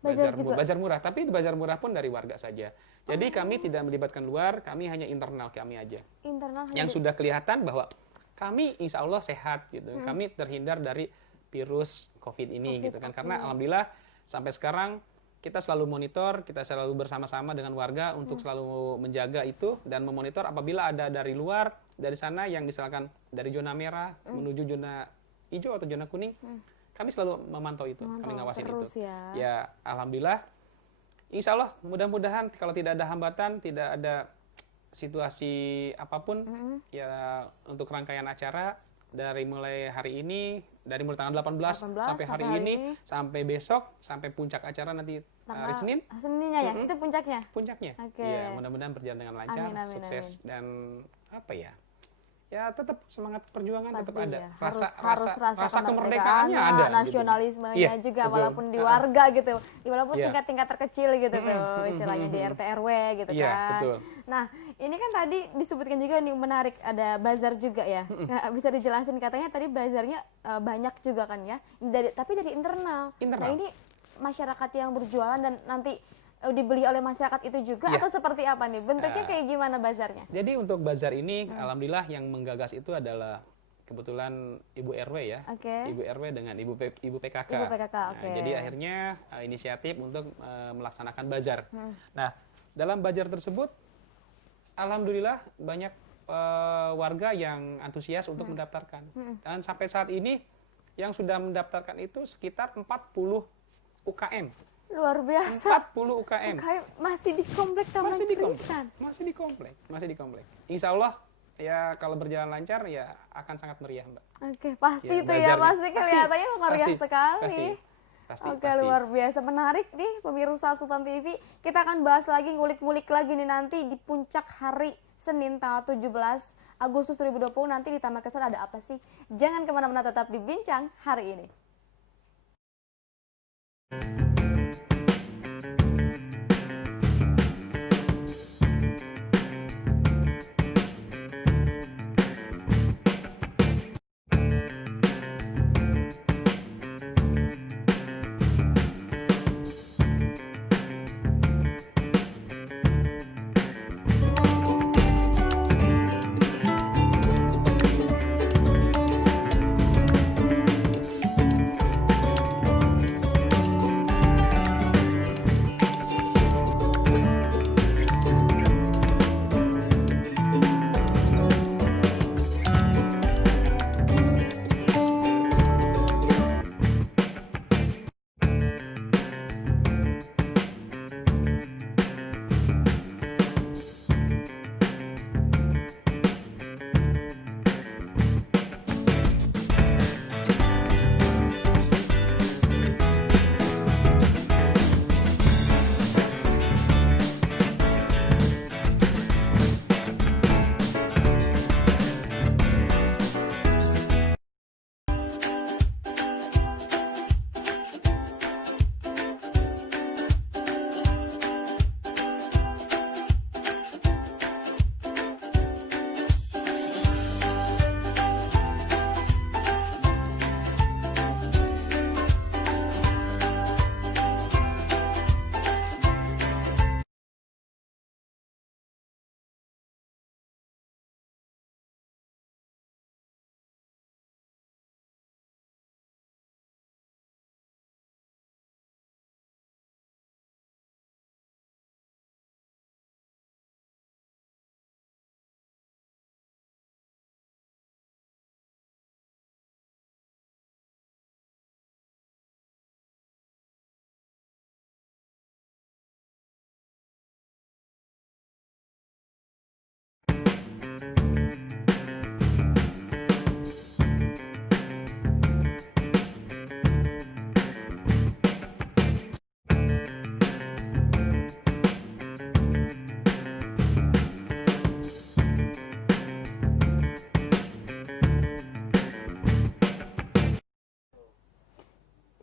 Bazar juga? Bazar murah, tapi bazar murah pun dari warga saja. Jadi kami tidak melibatkan luar, kami hanya internal kami aja. Internal Yang sudah kelihatan bahwa kami insya Allah sehat gitu. Kami terhindar dari virus COVID ini gitu kan. Karena alhamdulillah sampai sekarang kita selalu monitor, kita selalu bersama-sama dengan warga untuk selalu menjaga itu dan memonitor apabila ada dari luar, dari sana yang misalkan dari zona merah menuju zona hijau atau zona kuning, kami selalu memantau itu, kami ngawasin terus itu. ya. Alhamdulillah, insya Allah mudah-mudahan kalau tidak ada hambatan, tidak ada situasi apapun, ya untuk rangkaian acara dari mulai hari ini, dari mulai tanggal 18 sampai hari ini, sampai besok, sampai puncak acara nanti hari Senin, Seninnya ya, itu puncaknya. puncaknya. Oke. Ya, mudah-mudahan berjalan dengan lancar, Amin, sukses dan apa ya? Ya tetap semangat perjuangan tetap Pasti ada. ya. Rasa kemerdekaannya ada. Nasionalismenya Iya, juga, betul. walaupun di warga gitu, walaupun Iya. tingkat-tingkat terkecil gitu tuh, istilahnya di RT RW gitu Iya, kan. betul. Nah, ini kan tadi disebutkan juga nih menarik, ada bazar juga ya. Nah, bisa dijelasin, katanya tadi bazarnya banyak juga kan ya, tapi dari internal. Internal. Nah, ini masyarakat yang berjualan dan nanti dibeli oleh masyarakat itu juga Iya. atau seperti apa nih? Bentuknya kayak gimana bazarnya? Jadi untuk bazar ini, alhamdulillah yang menggagas itu adalah kebetulan Ibu RW ya, Oke. Ibu RW dengan Ibu PKK. Ibu PKK, Nah, oke. jadi akhirnya inisiatif untuk melaksanakan bazar. Nah, dalam bazar tersebut, alhamdulillah banyak warga yang antusias untuk mendaftarkan. Dan sampai saat ini yang sudah mendaftarkan itu sekitar 40 UKM. Luar biasa. 40 UKM. UKM masih di komplek Taman Masih di komplek. Krisan. Masih di komplek. Insya Allah ya kalau berjalan lancar ya akan sangat meriah, Mbak. Oke, pasti Ya, itu ya, bazarnya. pasti kelihatannya meriah Pasti, sekali. pasti. Oke, luar biasa. Menarik nih pemirsa Sultan TV. Kita akan bahas lagi, ngulik-ngulik lagi nih nanti di puncak hari Senin tanggal 17 Agustus 2020 nanti di Taman Krisan ada apa sih? Jangan kemana-mana, tetap di Bincang Hari Ini.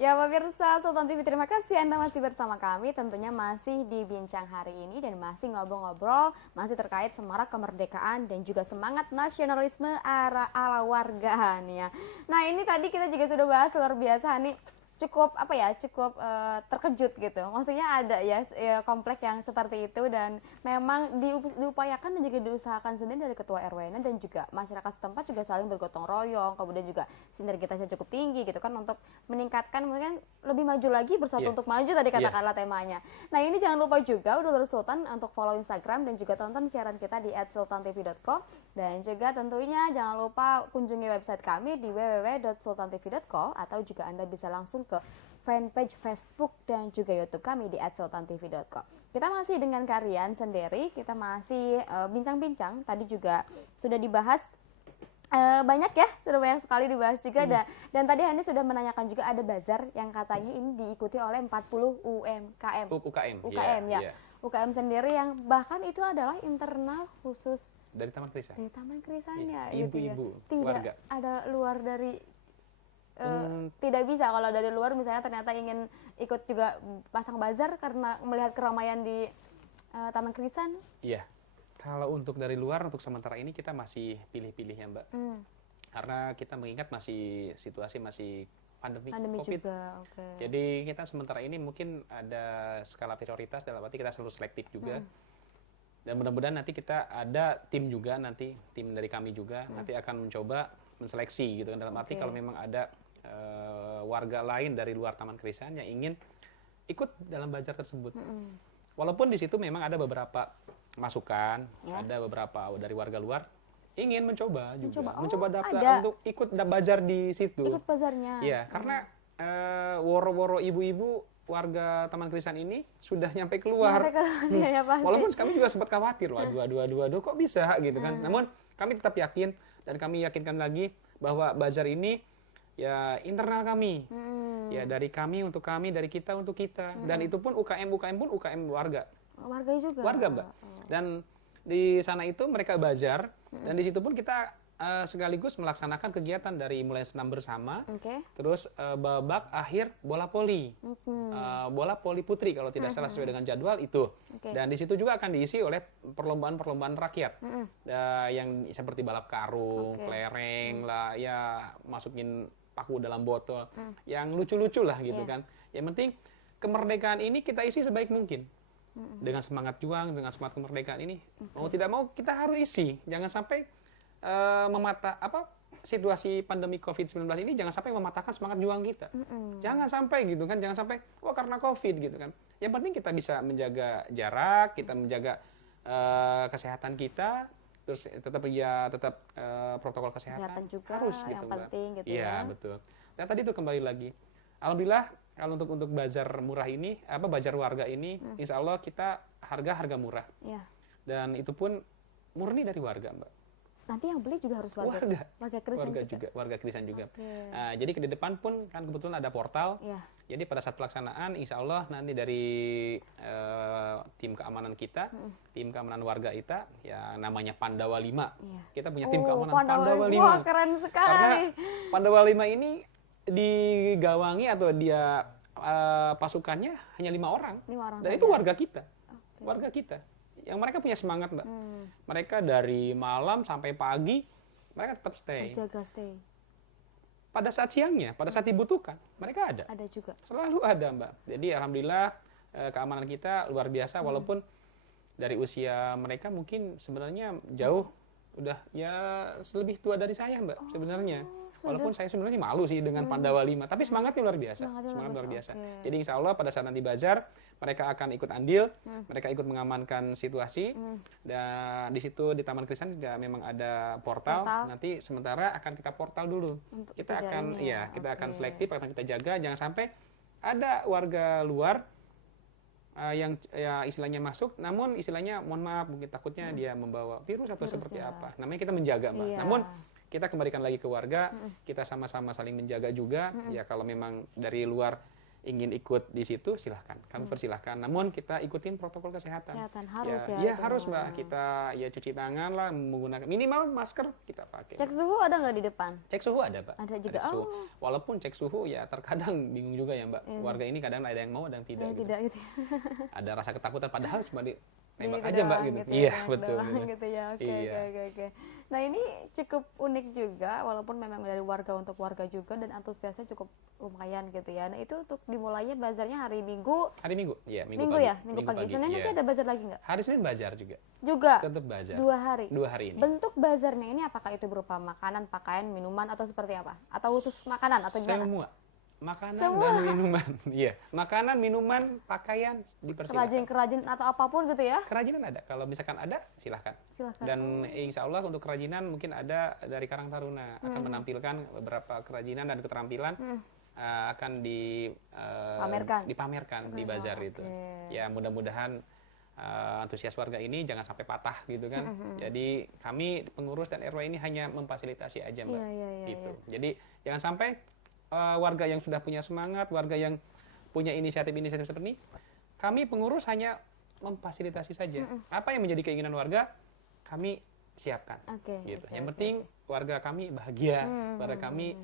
Ya pemirsa Sultan TV, terima kasih Anda masih bersama kami. Tentunya masih di Bincang Hari Ini dan masih ngobrol-ngobrol, masih terkait semarak kemerdekaan dan juga semangat nasionalisme ala warga nih ya. Nah ini tadi kita juga sudah bahas luar biasa nih, cukup terkejut gitu. Maksudnya ada ya komplek yang seperti itu dan memang diupayakan dan juga diusahakan sendiri dari ketua RW-nya dan juga masyarakat setempat juga saling bergotong royong, kemudian juga sinergitasnya cukup tinggi gitu kan untuk meningkatkan mungkin lebih maju lagi, bersatu untuk maju tadi katakanlah temanya. Nah ini jangan lupa juga Udul Sultan untuk follow Instagram dan juga tonton siaran kita di @sultantv.co dan juga tentunya jangan lupa kunjungi website kami di www.sultantv.co atau juga Anda bisa langsung ke fanpage Facebook dan juga YouTube kami di @sultantv.co. Kita masih dengan Karian sendiri, kita masih bincang-bincang. Tadi juga sudah dibahas banyak ya, sudah banyak sekali dibahas juga dan tadi Hani sudah menanyakan juga ada bazar yang katanya ini diikuti oleh 40 UMKM. UKM ya. UKM sendiri yang bahkan itu adalah internal khusus dari Taman Krisan. Dari Taman Krisan ya. Ibu-ibu gitu ya. warga. Tidak ada luar dari tidak bisa kalau dari luar misalnya ternyata ingin ikut juga pasang bazar karena melihat keramaian di Taman Krisan. Iya. Kalau untuk dari luar, untuk sementara ini kita masih pilih-pilih ya Mbak. Karena kita mengingat situasi masih pandemi COVID. Juga, okay. Jadi kita sementara ini mungkin ada skala prioritas, dalam arti kita selalu selektif juga. Dan mudah-mudahan nanti kita ada tim juga nanti, tim dari kami juga nanti akan mencoba menseleksi gitu kan, dalam arti Oke. kalau memang ada warga lain dari luar Taman Krisan yang ingin ikut dalam bazar tersebut. Walaupun di situ memang ada beberapa masukan, Ya. ada beberapa dari warga luar ingin mencoba juga, Mencoba. Oh, daftar ada. untuk ikut bazar di situ. Ikut bazarnya. Iya, karena woro-woro ibu-ibu warga Taman Krisan ini sudah nyampe keluar. Sampai ke ya pasti. Walaupun kami juga sempat khawatir, waduh, kok bisa gitu kan. Namun kami tetap yakin dan kami yakinkan lagi bahwa bazar ini ya internal kami. Ya dari kami untuk kami, dari kita untuk kita. Dan itu pun UKM pun UKM warga. Warga juga. Warga, Mbak. Dan di sana itu mereka bazar dan di situ pun kita sekaligus melaksanakan kegiatan dari mulai senam bersama, Oke. terus babak akhir bola voli. Bola voli putri kalau tidak salah sesuai dengan jadwal itu. Oke. Dan di situ juga akan diisi oleh perlombaan-perlombaan rakyat. Yang seperti balap karung, Oke. kelereng lah, ya masukin paku dalam botol. Yang lucu-lucu lah gitu Iya. kan. Yang penting kemerdekaan ini kita isi sebaik mungkin. Dengan semangat juang, dengan semangat kemerdekaan ini, mau tidak mau kita harus isi. Jangan sampai situasi pandemi COVID-19 ini jangan sampai mematahkan semangat juang kita. Jangan sampai gitu kan, jangan sampai karena COVID gitu kan. Yang penting kita bisa menjaga jarak, kita menjaga kesehatan kita, terus tetap protokol kesehatan, juga harus yang gitu, Mbak. penting gitu Iya, ya. betul. Nah, tadi tuh kembali lagi. Alhamdulillah kalau untuk bazar murah ini, bazar warga ini, insya Allah kita harga murah. Iya. Dan itu pun murni dari warga, Mbak. Nanti yang beli juga harus warga. Warga Krisan juga. Warga Krisan juga. Oke. Nah, jadi ke depan pun kan kebetulan ada portal. Iya. Jadi pada saat pelaksanaan, insya Allah nanti dari tim keamanan kita, tim keamanan warga kita, ya namanya Pandawa 5. Iya. Kita punya tim keamanan Pandawa Pandawa 5. Wah, keren sekali. Karena Pandawa 5 ini digawangi atau dia pasukannya hanya 5 orang. 5 orang Dan saja. itu warga kita. Warga kita. Yang mereka punya semangat, Mbak. Mereka dari malam sampai pagi, mereka tetap stay. Terjaga stay. Pada saat siangnya, pada saat dibutuhkan, mereka ada. Ada juga. Selalu ada, Mbak. Jadi alhamdulillah keamanan kita luar biasa, walaupun dari usia mereka mungkin sebenarnya jauh, udah ya lebih tua dari saya, Mbak, sebenarnya. Walaupun saya sebenarnya malu sih dengan Pandawa 5, tapi semangatnya luar biasa. Semangatnya Luar biasa. oke. Jadi insya Allah pada saat nanti bazar, mereka akan ikut andil, mereka ikut mengamankan situasi, dan di situ di Taman Krisan juga memang ada portal. Nanti sementara akan kita portal dulu. Untuk Kita tiga akan, ini ya, kita akan oke. selektif, akan kita jaga, jangan sampai ada warga luar yang ya istilahnya masuk, namun istilahnya mohon maaf mungkin takutnya dia membawa virus atau seperti ya. apa. Namanya kita menjaga, Mbak. Iya. Namun kita kembalikan lagi ke warga, kita sama-sama saling menjaga juga. Ya kalau memang dari luar ingin ikut di situ silahkan, kami persilahkan. Namun kita ikutin protokol kesehatan. Kesehatan harus ya, ya, ya itu harus, mah. Mbak. Kita ya cuci tangan lah, menggunakan minimal masker kita pakai. Cek suhu ada nggak di depan? Cek suhu ada, Pak. Ada juga. suhu. Oh. Walaupun cek suhu ya terkadang bingung juga ya, Mbak. Warga ini kadang ada yang mau, ada yang tidak. Ya, gitu. tidak gitu. Ada rasa ketakutan padahal cuma nembak Gitu aja, Mbak, doang, gitu. ya, Iya, tembak betul. doang Gitu. gitu ya. Oke, Iya. oke. Nah, ini cukup unik juga walaupun memang dari warga untuk warga juga dan antusiasnya cukup lumayan gitu ya. Nah, itu untuk dimulainya bazarnya hari Minggu. Hari Minggu, iya, Minggu pagi. ya, Minggu pagi. Senin nanti iya. ada bazar lagi nggak? Hari Senin bazar juga. Juga. Tetap bazar. 2 hari. 2 hari ini. Bentuk bazarnya ini apakah itu berupa makanan, pakaian, minuman atau seperti apa? Atau khusus makanan atau gimana? Semua. Makanan Semua. dan minuman. Iya, makanan, minuman, pakaian dipersilakan. Kerajinan atau apapun gitu ya? Kerajinan ada. Kalau misalkan ada, silahkan. Silahkan. Dan insya Allah untuk kerajinan mungkin ada dari Karang Taruna akan menampilkan beberapa kerajinan dan keterampilan akan dipamerkan di bazar itu. Ya mudah-mudahan antusias warga ini jangan sampai patah gitu kan. Jadi kami pengurus dan RW ini hanya memfasilitasi aja, Mbak. Iya, Gitu. Jadi jangan sampai warga yang sudah punya semangat, warga yang punya inisiatif-inisiatif seperti ini, kami pengurus hanya memfasilitasi saja. Apa yang menjadi keinginan warga, kami siapkan. Oke, Gitu. oke, Yang oke. penting warga kami bahagia, warga kami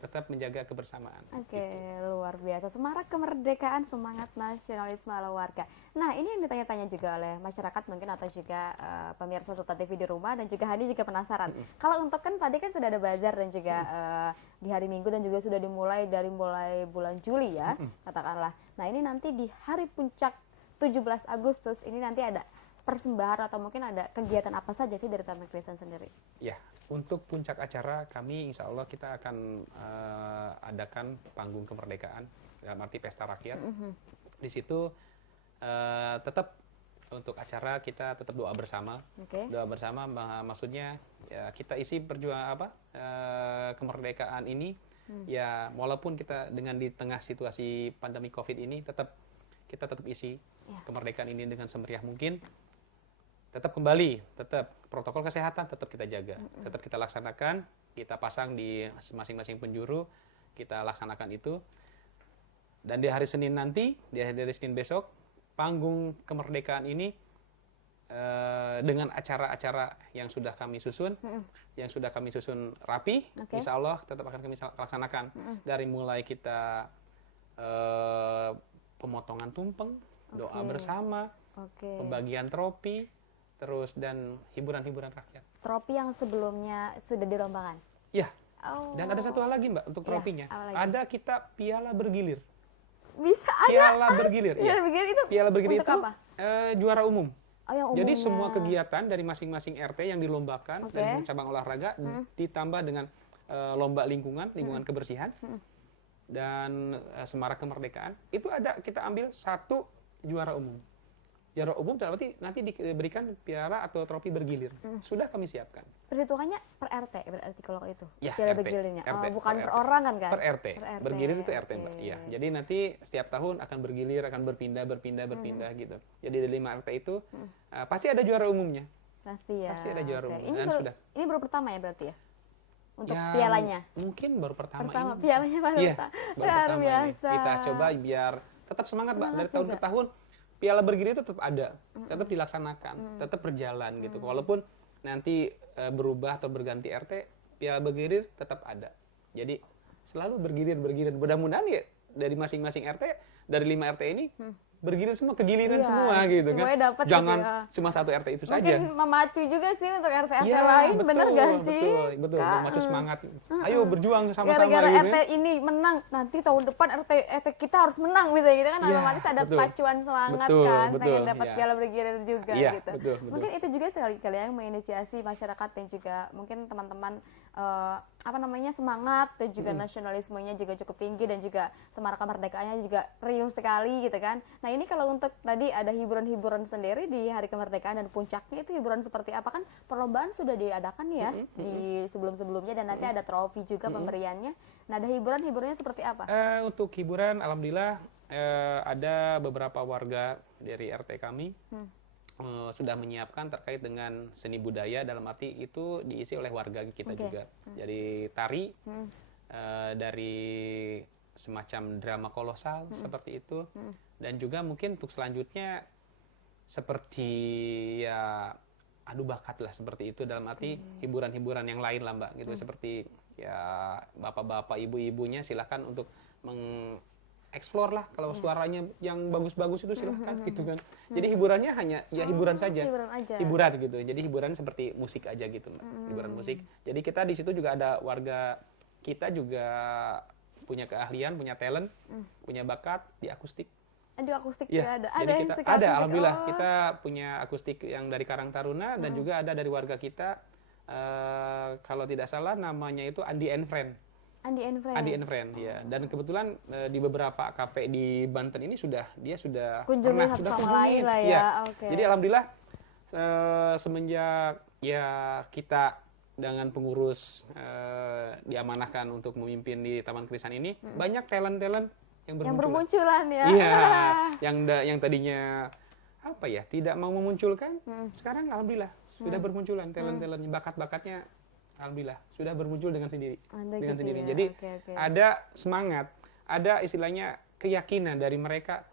tetap menjaga kebersamaan. Oke, Gitu. luar biasa. Semarak kemerdekaan, semangat nasionalisme ala warga. Nah, ini yang ditanya-tanya juga oleh masyarakat mungkin atau juga pemirsa Sultan TV di rumah dan juga Hani juga penasaran. Kalau untuk kan tadi kan sudah ada bazar dan juga di hari Minggu dan juga sudah dimulai dari mulai bulan Juli ya, katakanlah. Nah, ini nanti di hari puncak 17 Agustus ini nanti ada persembahan atau mungkin ada kegiatan apa saja sih dari Taman Krisan sendiri? Ya, untuk puncak acara kami insya Allah kita akan adakan panggung kemerdekaan dalam arti pesta rakyat. Di situ tetap untuk acara kita tetap doa bersama. Doa bersama maksudnya ya kita isi kemerdekaan ini ya walaupun kita dengan di tengah situasi pandemi Covid ini kita tetap isi kemerdekaan ini dengan semeriah mungkin. Tetap protokol kesehatan tetap kita jaga, tetap kita laksanakan, kita pasang di masing-masing penjuru, kita laksanakan itu. Dan di hari Senin nanti, di hari Senin besok, panggung kemerdekaan ini dengan acara-acara yang sudah kami susun, rapi, insya Allah tetap akan kami laksanakan. Dari mulai kita pemotongan tumpeng, doa bersama, pembagian tropi, terus dan hiburan-hiburan rakyat. Tropi yang sebelumnya sudah dilombakan? Ya. Dan ada satu hal lagi Mbak untuk tropinya. Ada kita piala bergilir. Bisa ada. Piala bergilir. Piala bergilir itu apa? Juara umum. Yang jadi semua kegiatan dari masing-masing RT yang dilombakan dan cabang olahraga ditambah dengan lomba lingkungan kebersihan dan semarak kemerdekaan itu kita ambil satu juara umum. Juara umum berarti nanti diberikan piala atau trofi bergilir. Sudah kami siapkan. Perhitungannya per RT berarti kalau itu? Ya, piala RT, bergilirnya? RT, bukan per RT. orang kan? Per RT. Bergilir itu RT Mbak. Iya. Jadi nanti setiap tahun akan bergilir, akan berpindah gitu. Jadi dari 5 RT itu pasti ada juara umumnya. Pasti ya. Pasti ada juara umum. Ini baru pertama ya berarti ya? Untuk pialanya? Mungkin baru pertama ini. Pialanya baru pertama. Luar biasa. Kita coba biar tetap semangat Mbak. Dari tahun ke tahun piala bergilir itu tetap ada, tetap dilaksanakan, tetap berjalan gitu. Walaupun nanti berubah atau berganti RT, piala bergilir tetap ada. Jadi selalu bergilir. Mudah-mudahan ya dari masing-masing RT, dari 5 RT ini bergilir semua, kegiliran semua gitu kan. Jangan cuma satu RT itu saja. Mungkin memacu juga sih untuk RT lain, bener gak sih? Betul, memacu semangat. Ayo berjuang sama-sama gara-gara gitu. RT ini menang, nanti tahun depan RT kita harus menang gitu kan. Otomatis ada pacuan semangat kan, pengen dapat piala bergilir juga gitu. Mungkin itu juga sekali-kali yang menginisiasi masyarakat dan juga mungkin teman-teman semangat dan juga nasionalismenya juga cukup tinggi dan juga semarak kemerdekaannya juga riuh sekali gitu kan. Nah ini kalau untuk tadi ada hiburan-hiburan sendiri di hari kemerdekaan dan puncaknya itu hiburan seperti apa kan? Perlombaan sudah diadakan ya di sebelum-sebelumnya dan nanti ada trofi juga pemberiannya. Nah ada hiburannya seperti apa? Untuk hiburan alhamdulillah ada beberapa warga dari RT kami sudah menyiapkan terkait dengan seni budaya, dalam arti itu diisi oleh warga kita juga. Jadi tari, dari semacam drama kolosal seperti itu, dan juga mungkin untuk selanjutnya seperti ya adu bakat lah seperti itu, dalam arti hiburan-hiburan yang lain lah Mbak gitu, seperti ya bapak-bapak ibu-ibunya silahkan untuk explore lah, kalau suaranya yang bagus-bagus itu silahkan gitu kan. Jadi hiburannya hanya ya hiburan saja, hiburan gitu. Jadi hiburan seperti musik aja gitu Mbak, hiburan musik. Jadi kita di situ juga ada warga kita juga punya keahlian, punya talent, punya bakat di akustik. Di akustik ya, ada. Jadi kita ada, alhamdulillah kita punya akustik yang dari Karang Taruna dan juga ada dari warga kita. Kalau tidak salah namanya itu Andi and Friend. Andi and Friend, ya. Dan kebetulan di beberapa kafe di Banten ini dia sudah kunjungi satu sama lain lah ya. Jadi alhamdulillah semenjak ya kita dengan pengurus diamanahkan untuk memimpin di Taman Krisan ini, banyak talent-talent yang bermunculan ya. Iya, yang tadinya tidak mau memunculkan, sekarang alhamdulillah sudah bermunculan talent-talentnya, bakat-bakatnya. Alhamdulillah sudah bermuncul dengan sendiri. Jadi ada semangat, ada istilahnya keyakinan dari mereka,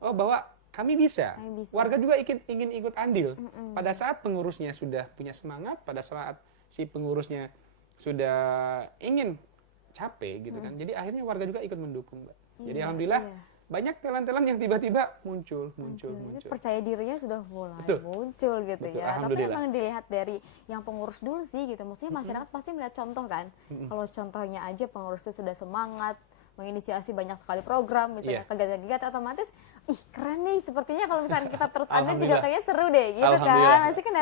bahwa kami bisa. Warga juga ingin ikut andil. Pada saat pengurusnya sudah punya semangat, pada saat si pengurusnya sudah ingin capek gitu kan. Jadi akhirnya warga juga ikut mendukung, Mbak. Jadi alhamdulillah banyak talent-talent yang tiba-tiba muncul. Percaya dirinya sudah mulai muncul gitu ya. Tapi memang dilihat dari yang pengurus dulu sih gitu. Maksudnya masyarakat pasti melihat contoh kan. Kalau contohnya aja pengurusnya sudah semangat, menginisiasi banyak sekali program, misalnya kegiatan-kegiatan, otomatis Ih, keren nih. Sepertinya kalau misalnya kita turut andil juga Alhamdulillah. kayaknya seru deh gitu Alhamdulillah. kan. Masih kan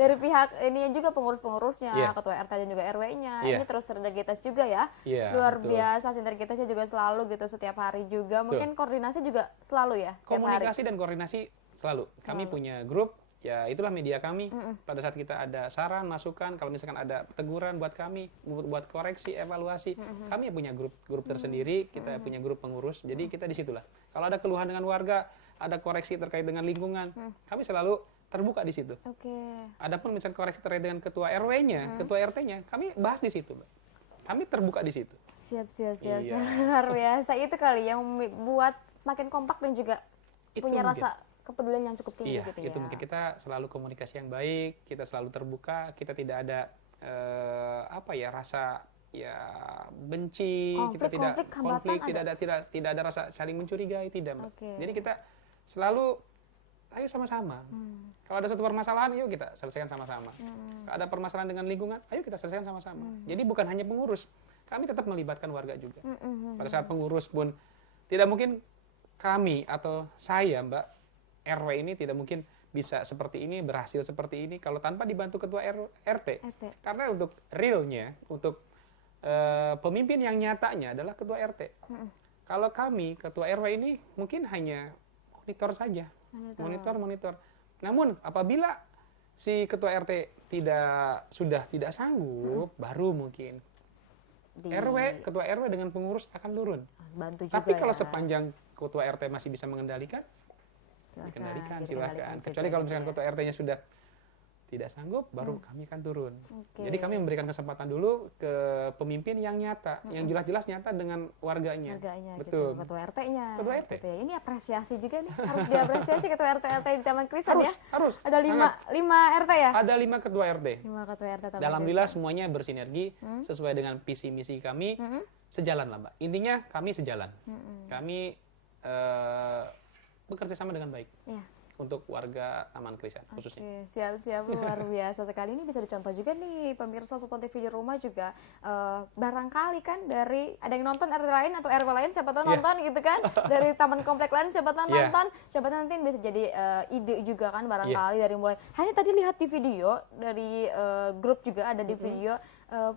dari pihak ini juga pengurus-pengurusnya, Iya. ketua RT dan juga RW-nya. Iya. Ini terus sinergitas juga ya. Iya, Luar betul. biasa sinergitasnya juga selalu gitu setiap hari juga. Mungkin koordinasi juga selalu ya setiap hari. Komunikasi dan koordinasi selalu. Kami punya grup, ya itulah media kami. Pada saat kita ada saran, masukan, kalau misalkan ada teguran buat kami, buat koreksi, evaluasi, kami punya grup tersendiri, kita punya grup pengurus. Jadi kita di situlah. Kalau ada keluhan dengan warga, ada koreksi terkait dengan lingkungan, kami selalu terbuka di situ. Oke. Adapun misalkan koreksi terkait dengan ketua RW-nya, ketua RT-nya, kami bahas di situ, Mbak. Kami terbuka di situ. Siap. Iya. Luar biasa. Itu kali yang buat semakin kompak dan juga Itu punya mungkin. rasa kepedulian yang cukup tinggi Iya, gitu itu ya. mungkin kita selalu komunikasi yang baik, kita selalu terbuka, kita tidak ada rasa ya benci, kita tidak Konflik, hambatan tidak ada rasa saling mencurigai, tidak, Mbak. Oke. Jadi kita selalu ayo sama-sama. Kalau ada satu permasalahan, yuk kita selesaikan sama-sama. Kalau ada permasalahan dengan lingkungan, ayo kita selesaikan sama-sama. Jadi bukan hanya pengurus, kami tetap melibatkan warga juga. Pada saat pengurus pun tidak mungkin kami atau saya, Mbak, RW ini tidak mungkin bisa seperti ini, berhasil seperti ini kalau tanpa dibantu ketua RT. Karena untuk realnya, untuk pemimpin yang nyatanya adalah ketua RT. Kalau kami, ketua RW ini mungkin hanya monitor saja. Monitor. Namun apabila si ketua RT sudah tidak sanggup, baru mungkin ketua RW dengan pengurus akan turun. Bantu juga. Tapi kalau ya. sepanjang ketua RT masih bisa mengendalikan, silahkan. Kecuali kalau misalkan ketua RT-nya sudah tidak sanggup, baru kami akan turun. Jadi kami memberikan kesempatan dulu ke pemimpin yang nyata, yang jelas-jelas nyata dengan warganya. Betul. Gitu. Ketua RT-nya. Ketua RT. Gitu ya. Ini apresiasi juga nih, harus diapresiasi ketua RT di Taman Krisan ya. Harus. Ada lima RT ya? Ada 5 ketua RT. 5 ketua RT Taman Alhamdulillah semuanya bersinergi sesuai dengan visi misi kami. Sejalan lah, Mbak. Intinya kami sejalan. Kami bekerja sama dengan baik. Iya. Untuk warga Taman Krisan khususnya. Oke, siap luar biasa sekali. Ini bisa dicontoh juga nih pemirsa Sultan TV di rumah juga barangkali kan dari ada yang nonton RT lain atau RW lain siapa tahu nonton gitu kan, dari taman komplek lain siapa tahu nonton, siapa tahu nanti bisa jadi ide juga kan barangkali dari mulai hanya tadi lihat di video dari grup juga ada di video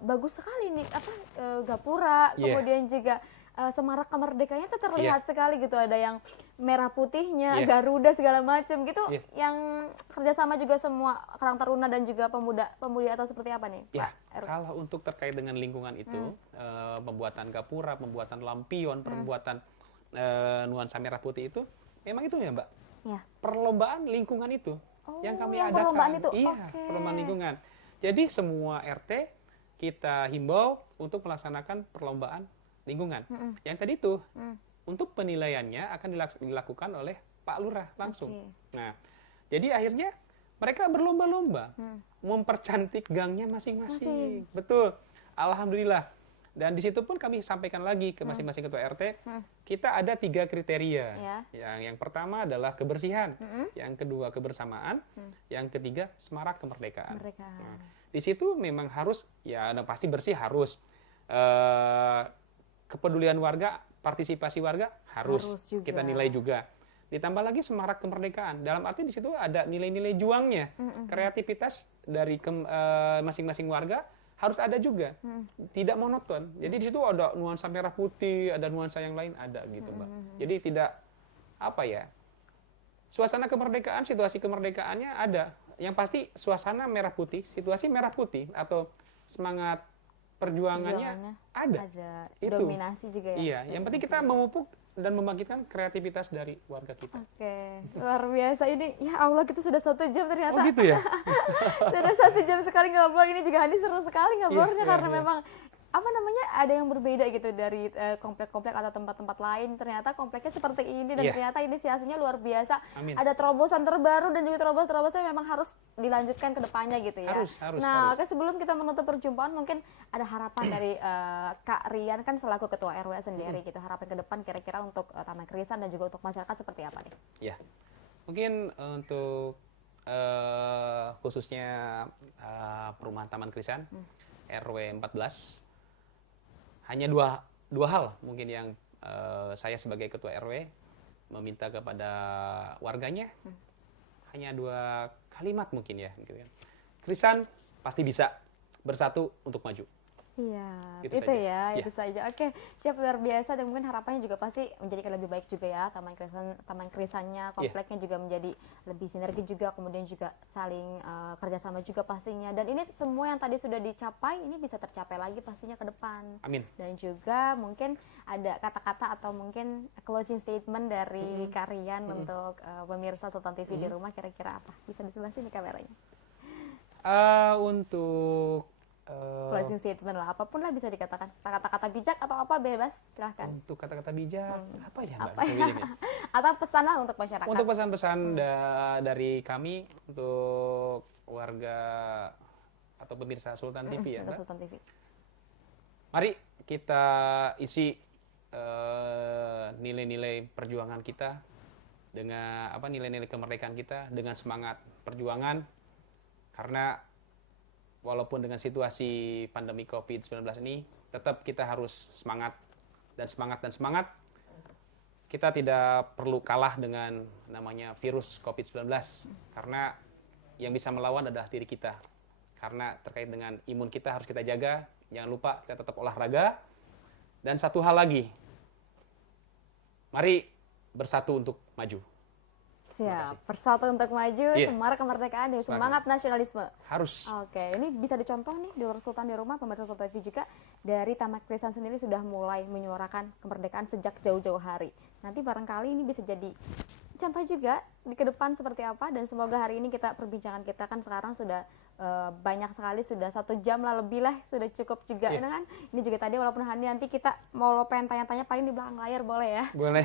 bagus sekali nih gapura kemudian juga semarak kemerdekaannya tuh terlihat sekali gitu, ada yang merah putihnya, Garuda segala macam gitu, yang kerjasama juga semua Karang Taruna dan juga pemudi atau seperti apa nih? Ya, kalau untuk terkait dengan lingkungan itu, pembuatan gapura, pembuatan lampion, pembuatan nuansa merah putih itu, memang itu ya Mbak, perlombaan lingkungan itu yang kami adakan. Perlombaan itu? Iya, perlombaan lingkungan. Jadi semua RT kita himbau untuk melaksanakan perlombaan lingkungan. Yang tadi itu untuk penilaiannya akan dilakukan oleh Pak Lurah langsung. Nah, jadi akhirnya mereka berlomba-lomba mempercantik gangnya masing-masing. Betul, alhamdulillah. Dan di situ pun kami sampaikan lagi ke masing-masing ketua RT, kita ada 3 kriteria. Yang pertama adalah kebersihan, yang kedua kebersamaan, yang ketiga semarak kemerdekaan. Nah, di situ memang harus pasti bersih harus. Kepedulian warga, partisipasi warga harus kita nilai juga. Ditambah lagi semarak kemerdekaan. Dalam arti di situ ada nilai-nilai juangnya. Kreativitas dari masing-masing warga harus ada juga. Tidak monoton. Jadi di situ ada nuansa merah putih, ada nuansa yang lain ada gitu, Mbak. Jadi tidak suasana kemerdekaan, situasi kemerdekaannya ada. Yang pasti suasana merah putih, situasi merah putih atau semangat perjuangannya ada. Itu dominasi juga ya. Iya, yang penting kita memupuk dan membangkitkan kreativitas dari warga kita. Oke, luar biasa ini. Ya Allah, kita sudah 1 jam ternyata. Oh gitu ya? Sudah 1 jam sekali ngobrol. Ini juga Hani seru sekali ngobrolnya karena memang ada yang berbeda gitu dari komplek-komplek atau tempat-tempat lain. Ternyata kompleknya seperti ini dan ternyata inisiasinya luar biasa. Amin. Ada terobosan terbaru dan juga terobosan memang harus dilanjutkan ke depannya gitu ya. Harus. Oke, sebelum kita menutup perjumpaan mungkin ada harapan dari Kak Rian kan selaku ketua RW sendiri gitu. Harapan ke depan kira-kira untuk Taman Krisan dan juga untuk masyarakat seperti apa nih? Ya. Mungkin untuk khususnya perumahan Taman Krisan RW 14 hanya dua hal mungkin yang saya sebagai ketua RW meminta kepada warganya hanya 2 kalimat mungkin ya. Gitu kan. Krisan pasti bisa bersatu untuk maju. Siap, Itu itu saja. ya, Ya. itu saja. Oke, siap, luar biasa, dan mungkin harapannya juga pasti menjadikan lebih baik juga ya, Taman Krisannya, kompleknya juga menjadi lebih sinergi juga, kemudian juga saling kerjasama juga pastinya. Dan ini semua yang tadi sudah dicapai, ini bisa tercapai lagi pastinya ke depan. Amin. Dan juga mungkin ada kata-kata atau mungkin closing statement dari Karian untuk pemirsa Sultan TV di rumah, kira-kira apa? Bisa di sebelah sini kameranya. Untuk Closing statement lah, apapun lah bisa dikatakan. Kata-kata bijak atau apa, bebas, silahkan. untuk kata-kata bijak, apa ya Mbak? Apa bisa ya? begini? Atau pesan lah untuk masyarakat. Untuk pesan-pesan dari kami untuk warga atau pemirsa Sultan TV ya, Untuk Mbak. Sultan TV. Mari kita isi nilai-nilai perjuangan kita dengan nilai-nilai kemerdekaan kita dengan semangat perjuangan, karena walaupun dengan situasi pandemi COVID-19 ini tetap kita harus semangat dan semangat. Kita tidak perlu kalah dengan namanya virus COVID-19, karena yang bisa melawan adalah diri kita. Karena terkait dengan imun kita harus kita jaga, jangan lupa kita tetap olahraga. Dan satu hal lagi, mari bersatu untuk maju. Siap, bersatu untuk maju, Iya. semarak kemerdekaan dan semangat nasionalisme. Harus. Oke, ini bisa dicontoh nih di luar Sultan di rumah, pemirsa Sultan TV juga, dari Taman Krisan sendiri sudah mulai menyuarakan kemerdekaan sejak jauh-jauh hari. Nanti barangkali ini bisa jadi contoh juga di ke depan seperti apa, dan semoga hari ini perbincangan kita kan sekarang sudah banyak sekali, sudah 1 jam lah lebih lah, sudah cukup juga. Iya. Kan? Ini juga tadi walaupun nanti kita mau pengen tanya-tanya paling di belakang layar, boleh ya? Boleh.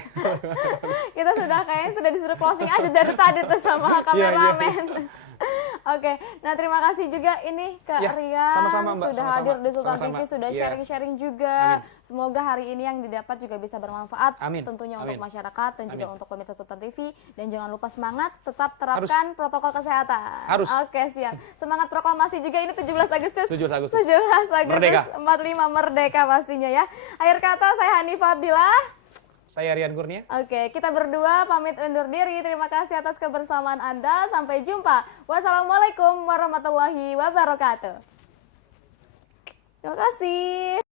Kita kayaknya sudah disuruh closing aja dari tadi tuh sama kameramen. Oke, nah terima kasih juga ini ke Ya, Rian sama-sama, Mbak. sudah Sama-sama. hadir di Sultan Sama-sama. TV, sudah Ya. sharing-sharing juga. Amin. Semoga hari ini yang didapat juga bisa bermanfaat Amin. tentunya Amin. untuk masyarakat dan juga Amin. untuk pemirsa Sultan TV. Dan jangan lupa semangat, tetap terapkan protokol kesehatan. Harus. Oke, siap. Semangat proklamasi juga ini 17 Agustus. 17 Agustus. 17 Agustus Merdeka. 45 merdeka pastinya ya. Akhir kata saya Hanifah Abdillah. Saya Rian Kurnia. Oke, kita berdua pamit undur diri. Terima kasih atas kebersamaan Anda. Sampai jumpa. Wassalamualaikum warahmatullahi wabarakatuh. Terima kasih.